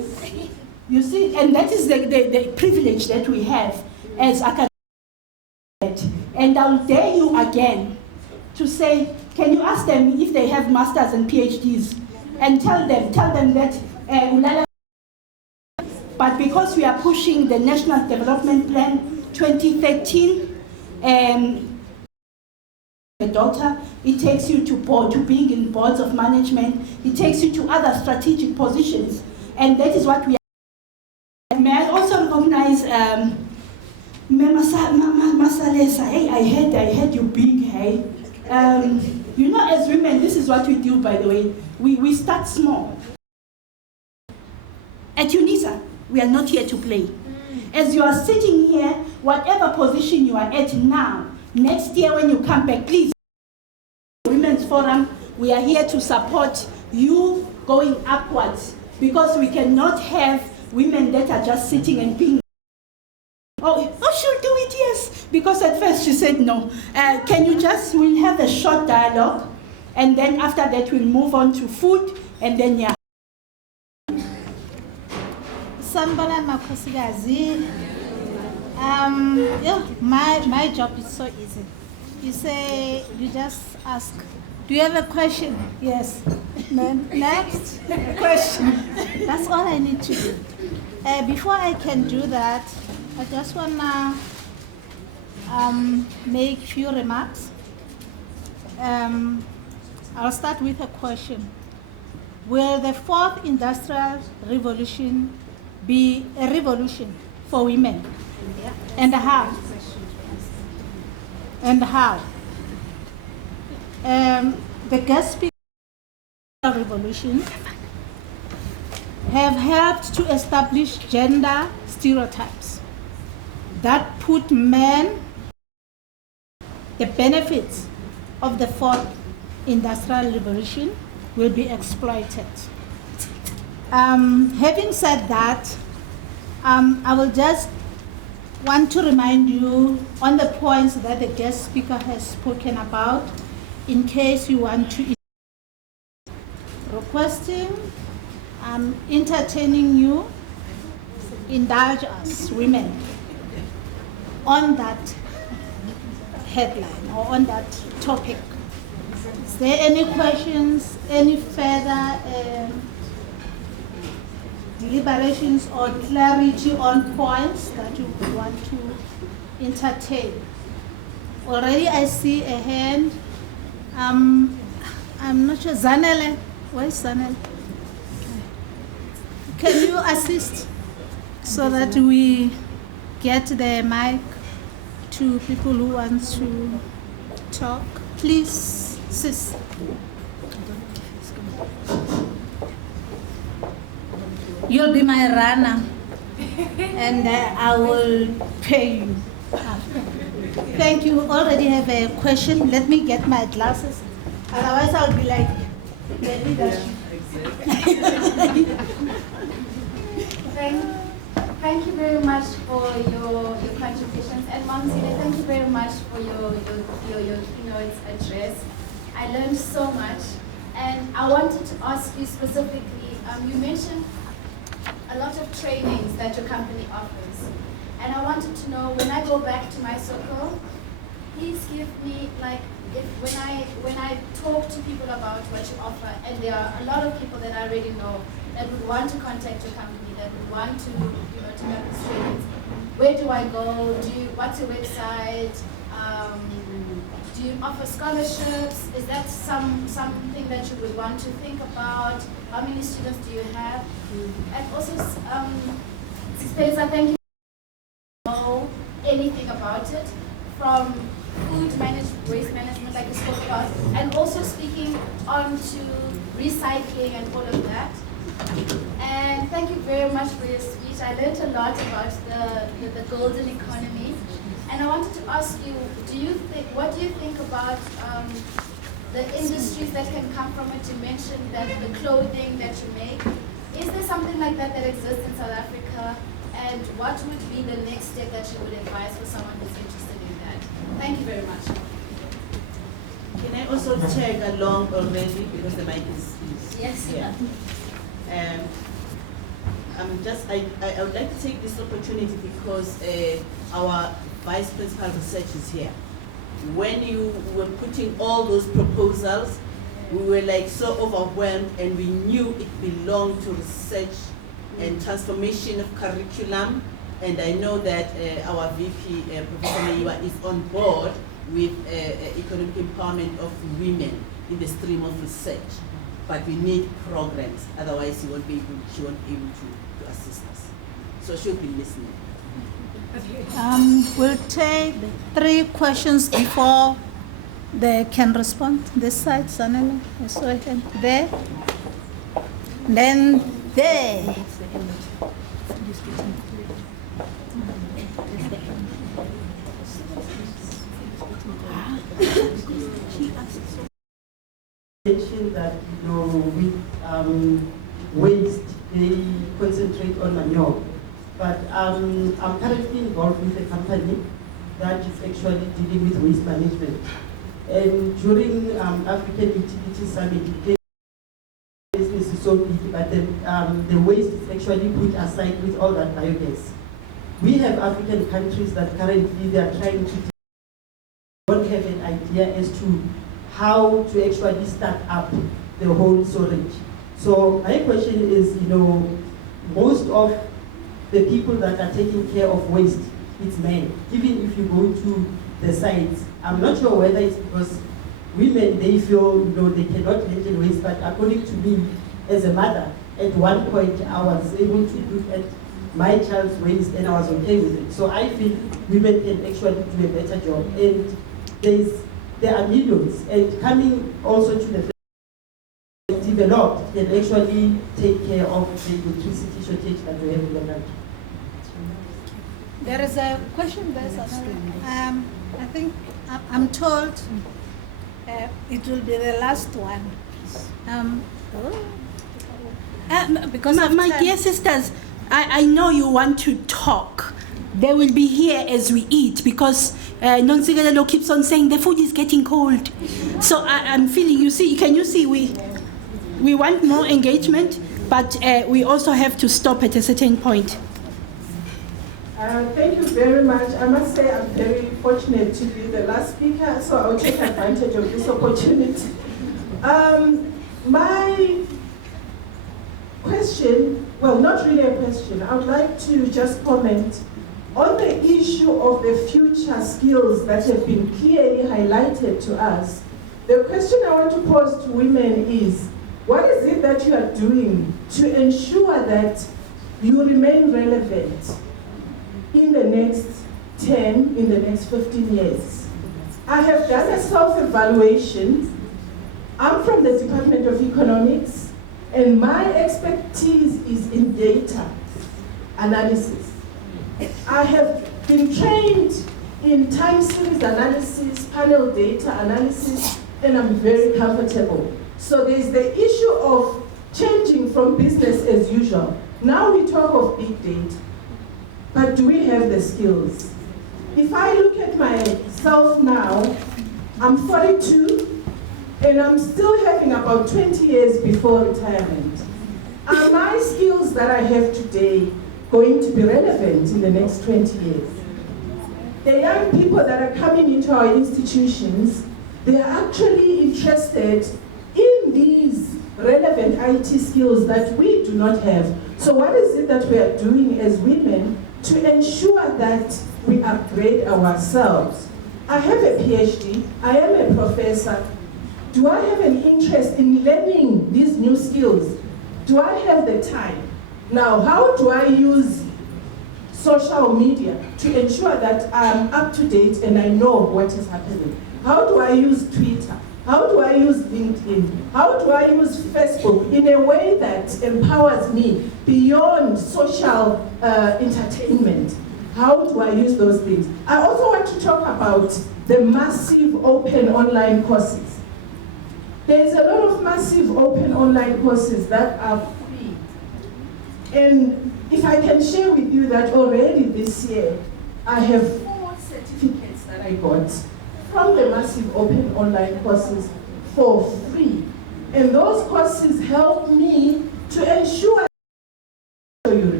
You see, and that is the privilege that we have as academics. And I'll dare you again to say, can you ask them if they have masters and PhDs, and tell them that Ulala. But because we are pushing the National Development Plan 2013, the daughter, it takes you to being in boards of management. It takes you to other strategic positions, and that is what we are. May I also recognize Masalesa? Hey, I heard you big. Hey, you know, as women, this is what we do. By the way, we start small. At Unisa, we are not here to play. As you are sitting here, whatever position you are at now, next year when you come back, please. Women's Forum, we are here to support you going upwards, because we cannot have women that are just sitting and being, oh, she'll do it, yes. Because at first she said no. We'll have a short dialogue, and then after that we'll move on to food, and then yeah. Sanibona Makhosikazi. My job is so easy. You say, you just ask, do you have a question? Yes. Next question. That's all I need to do. Before I can do that, I just wanna make few remarks. I'll start with a question. Will the fourth industrial revolution be a revolution for women? And how? And how? The guest speakers of the revolution have helped to establish gender stereotypes that put men, the benefits of the fourth industrial revolution will be exploited. Having said that, I will just want to remind you on the points that the guest speaker has spoken about, in case you want to requesting, entertaining you, indulge us women on that headline or on that topic. Is there any questions, any further deliberations or clarity on points that you want to entertain? Already I see a hand. I'm not sure. Zanele, where's Zanele? Can you assist so that we get the mic to people who want to talk? Please, sis. You'll be my runner, and I will pay you. Thank you. Already have a question. Let me get my glasses. Otherwise, I'll be like the leadership. Thank you very much for your contributions, and Mamzile, thank you very much for your keynote address. I learned so much, and I wanted to ask you specifically. You mentioned a lot of trainings that your company offers, and I wanted to know, when I go back to my circle, please give me, like, when I talk to people about what you offer, and there are a lot of people that I already know that would want to contact your company, that would want to, to have these trainings. Where do I go? What's your website? Do you offer scholarships? Is that something that you would want to think about? How many students do you have? And also, Spencer, thank you for know anything about it, from food management, waste management, like you spoke about, and also speaking on to recycling and all of that. And thank you very much for your speech. I learned a lot about the golden economy. And I wanted to ask you, what do you think about the industries that can come from it? You mentioned that the clothing that you make. Is there something like that that exists in South Africa? And what would be the next step that you would advise for someone who's interested in that? Thank you very much. Can I also tag along already, because the mic is yes. here? I would like to take this opportunity because our Vice Principal Research is here. When you were putting all those proposals, we were like so overwhelmed, and we knew it belonged to research and transformation of curriculum. And I know that our VP, Professor Meiwa, is on board with economic empowerment of women in the stream of research. But we need programs, otherwise she won't be able to assist us. So she'll be listening. We'll take 3 questions before they can respond. This side, Sanela, so I can, there. Then there. Mentioned that with waste they concentrate on manure, but I'm currently involved with a company that is actually dealing with waste management. And during African Utility Summit, the business is so big, but the waste is actually put aside with all that biogas. We have African countries that currently they are trying to don't have an idea as to how to actually start up the whole storage. So my question is, most of the people that are taking care of waste, it's men. Even if you go to the sites, I'm not sure whether it's because women, they feel, they cannot handle waste, but according to me, as a mother, at one point I was able to look at my child's waste and I was okay with it. So I feel women can actually do a better job. And there are millions, and coming also to the developed can actually take care of the electricity shortage that we have in the country. There is a question there, I think I'm told it will be the last one. Because my dear sisters, I know you want to talk. They will be here as we eat because Nonsigalelo keeps on saying the food is getting cold. So I'm feeling, can you see, we want more engagement, but we also have to stop at a certain point. Thank you very much. I must say I'm very fortunate to be the last speaker, so I'll take advantage of this opportunity. My question, well, not really a question, I would like to just comment on the issue of the future skills that have been clearly highlighted to us. The question I want to pose to women is, what is it that you are doing to ensure that you remain relevant in the next 10, in the next 15 years? I have done a self-evaluation. I'm from the Department of Economics, and my expertise is in data analysis. I have been trained in time series analysis, panel data analysis, and I'm very comfortable. So there's the issue of changing from business as usual. Now we talk of big data, but do we have the skills? If I look at myself now, I'm 42, and I'm still having about 20 years before retirement. Are my skills that I have today going to be relevant in the next 20 years? The young people that are coming into our institutions, they are actually interested in these relevant IT skills that we do not have. So what is it that we are doing as women to ensure that we upgrade ourselves? I have a PhD, I am a professor. Do I have an interest in learning these new skills? Do I have the time? Now, how do I use social media to ensure that I'm up to date and I know what is happening? How do I use Twitter? How do I use LinkedIn? How do I use Facebook in a way that empowers me beyond social entertainment? How do I use those things? I also want to talk about the massive open online courses. There's a lot of massive open online courses that are free. And if I can share with you that already this year, I have 4 certificates that I got from the massive open online courses for free. And those courses help me to ensure, I'll show you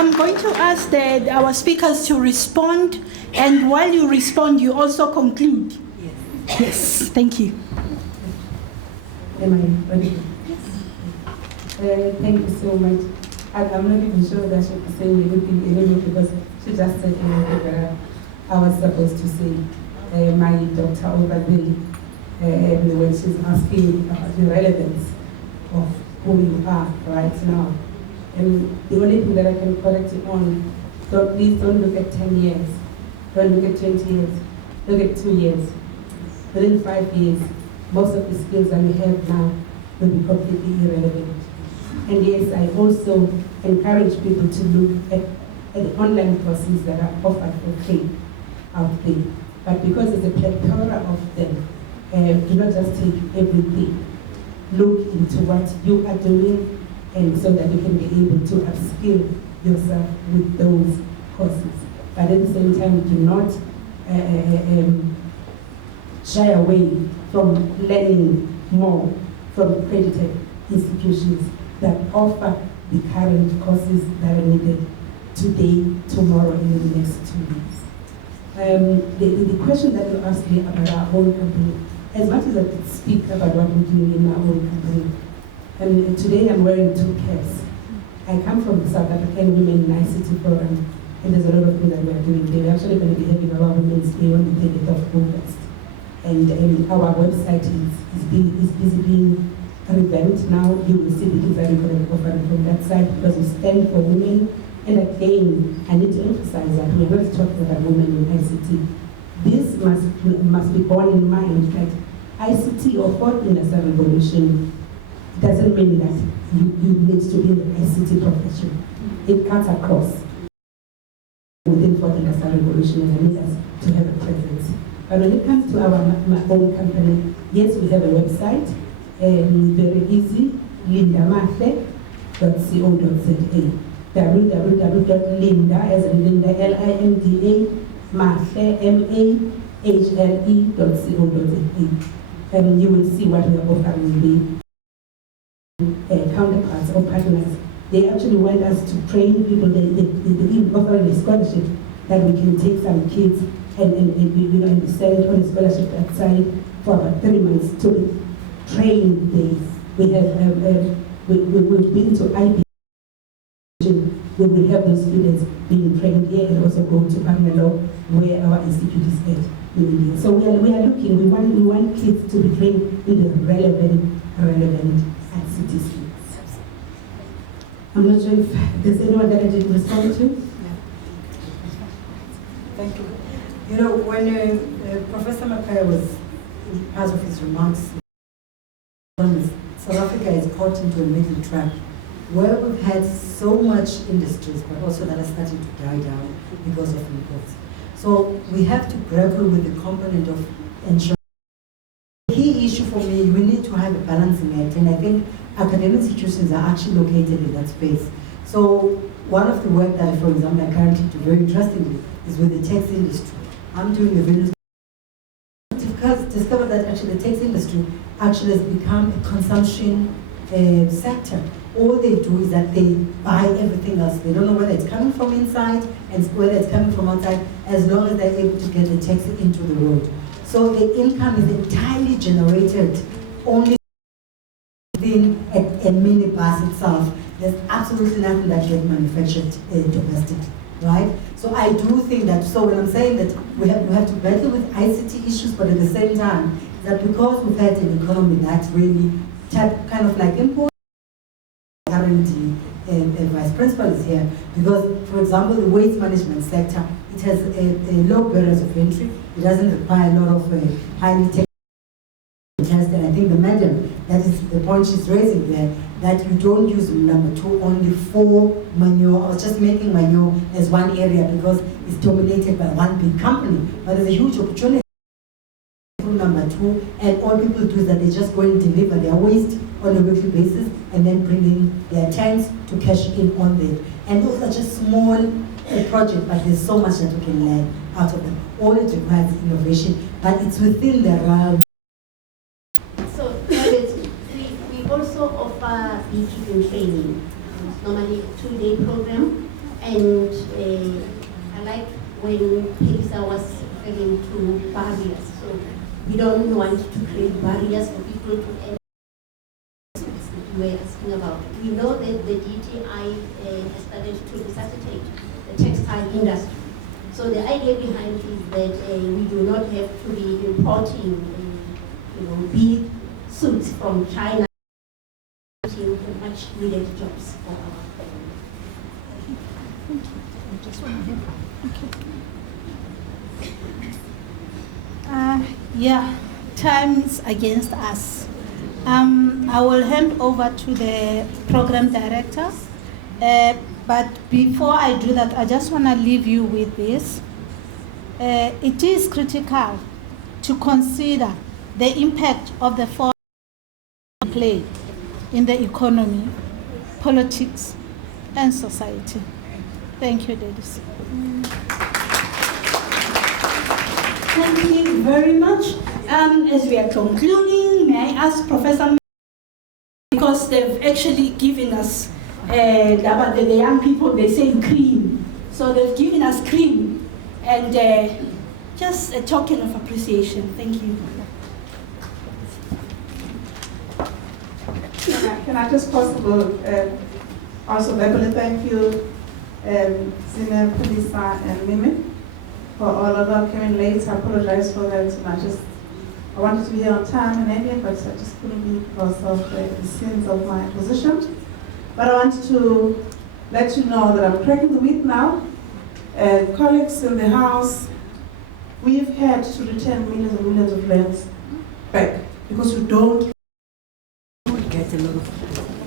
I'm going to ask our speakers to respond, and while you respond, you also conclude. Yes, thank you. Am I ready? Thank you so much. I'm not even sure that she was saying anything anymore because she just said everything that I was supposed to say. My doctor over there, when she's asking about the relevance of who you are right now. And the only thing that I can correct you on, please don't look at 10 years. Don't look at 20 years. Look at 2 years. Within 5 years, most of the skills that we have now will be completely irrelevant. And yes, I also encourage people to look at the online courses that are offered for free out there. But because there's a plethora of them, do not just take everything. Look into what you are doing, and so that you can be able to upskill yourself with those courses. But at the same time, do not shy away from learning more from accredited institutions that offer the current courses that are needed today, tomorrow, and in the next 2 weeks. The question that you asked me about our own company, as much as I could speak about what we're doing in our own company, and today I'm wearing 2 caps. I come from the South African Women in ICT Forum, and there's a lot of things that we're doing. We're actually going to be having our Women's Day on the 30th of August. And our website is busy being revamped now. You will see the things that we're going to be offering from that side because we stand for women. And again, I need to emphasize that we're not talking about women in ICT. This must be borne in mind that ICT or fourth industrial revolution doesn't mean that you need to be in the ICT profession. It cuts across within fourth industrial revolution and need us to have a presence. But when it comes to my own company, yes, we have a website, very easy, lindamahle.co.za. www.linda, as in Linda, Linda, mahle, mahle.co.za. You will see what we are offering the counterparts or partners. They actually want us to train people. They even offering a scholarship that we can take some kids and be sent on a scholarship outside for about 3 months to be trained there. We have we've been to IB. We will have those students being trained here and also go to Makhanya where our institute is at in India. So we are looking, we want kids to be trained in the relevant ICT skills. I'm not sure if there's anyone that I didn't respond to. Thank you. You know, when Professor Makhanya was part of his remarks, South Africa is caught into a middle track where we've had so much industries, but also that are starting to die down because of imports. So we have to grapple with the component of ensuring. The key issue for me, we need to have a balancing act, and I think academic institutions are actually located in that space. So one of the work that, for example, I currently do very interestingly is with the text industry. I'm doing a video to discover that actually the text industry actually has become a consumption sector. All they do is that they buy everything else. They don't know whether it's coming from inside and whether it's coming from outside, as long as they're able to get the text into the road. So the income is entirely generated only within a minibus itself. There's absolutely nothing that gets manufactured domestically, right? So I do think that, so when I'm saying that we have to battle with ICT issues, but at the same time, that because we've had an economy that's really kind of like import. Currently, Vice Principal is here because, for example, the waste management sector, it has a low barriers of entry. It doesn't require a lot of highly technical tests. And I think the madam, that is the point she's raising there, that you don't use number 2 only for manure or just making manure as one area because it's dominated by one big company. But there's a huge opportunity. Number 2, and all people do is that they just go and deliver their waste on a weekly basis and then bring in their tanks to cash in on them. And those are just small projects, but there's so much that we can learn out of them. All it requires is innovation, but it's within the realm. So, we also offer beekeeping training. It's normally a 2-day program. And I like when Pelisa was referring to barriers. So we don't want to create barriers for people to enter. We were asking about. We know that the DTI has started to resuscitate the textile industry. So the idea behind it is that we do not have to be importing, big suits from China, much needed jobs for our Yeah, time is against us. I will hand over to the program director. But before I do that, I just want to leave you with this. It is critical to consider the impact of the foreign play in the economy, politics, and society. Thank you, ladies. Thank you very much. As we are concluding, may I ask Professor, because they've actually given us, the young people, they say cream. So they've given us cream, and just a token of appreciation. Thank you. Can I just possible also verbally thank you, Zine, Pelisa, and Mimi, for all of them coming late. I apologize for that. I wanted to be here on time and earlier, but I just couldn't be because of the sins of my position. But I wanted to let you know that I'm cracking the whip now. Colleagues in the House, we've had to return millions and millions of rands back because we don't get a lot of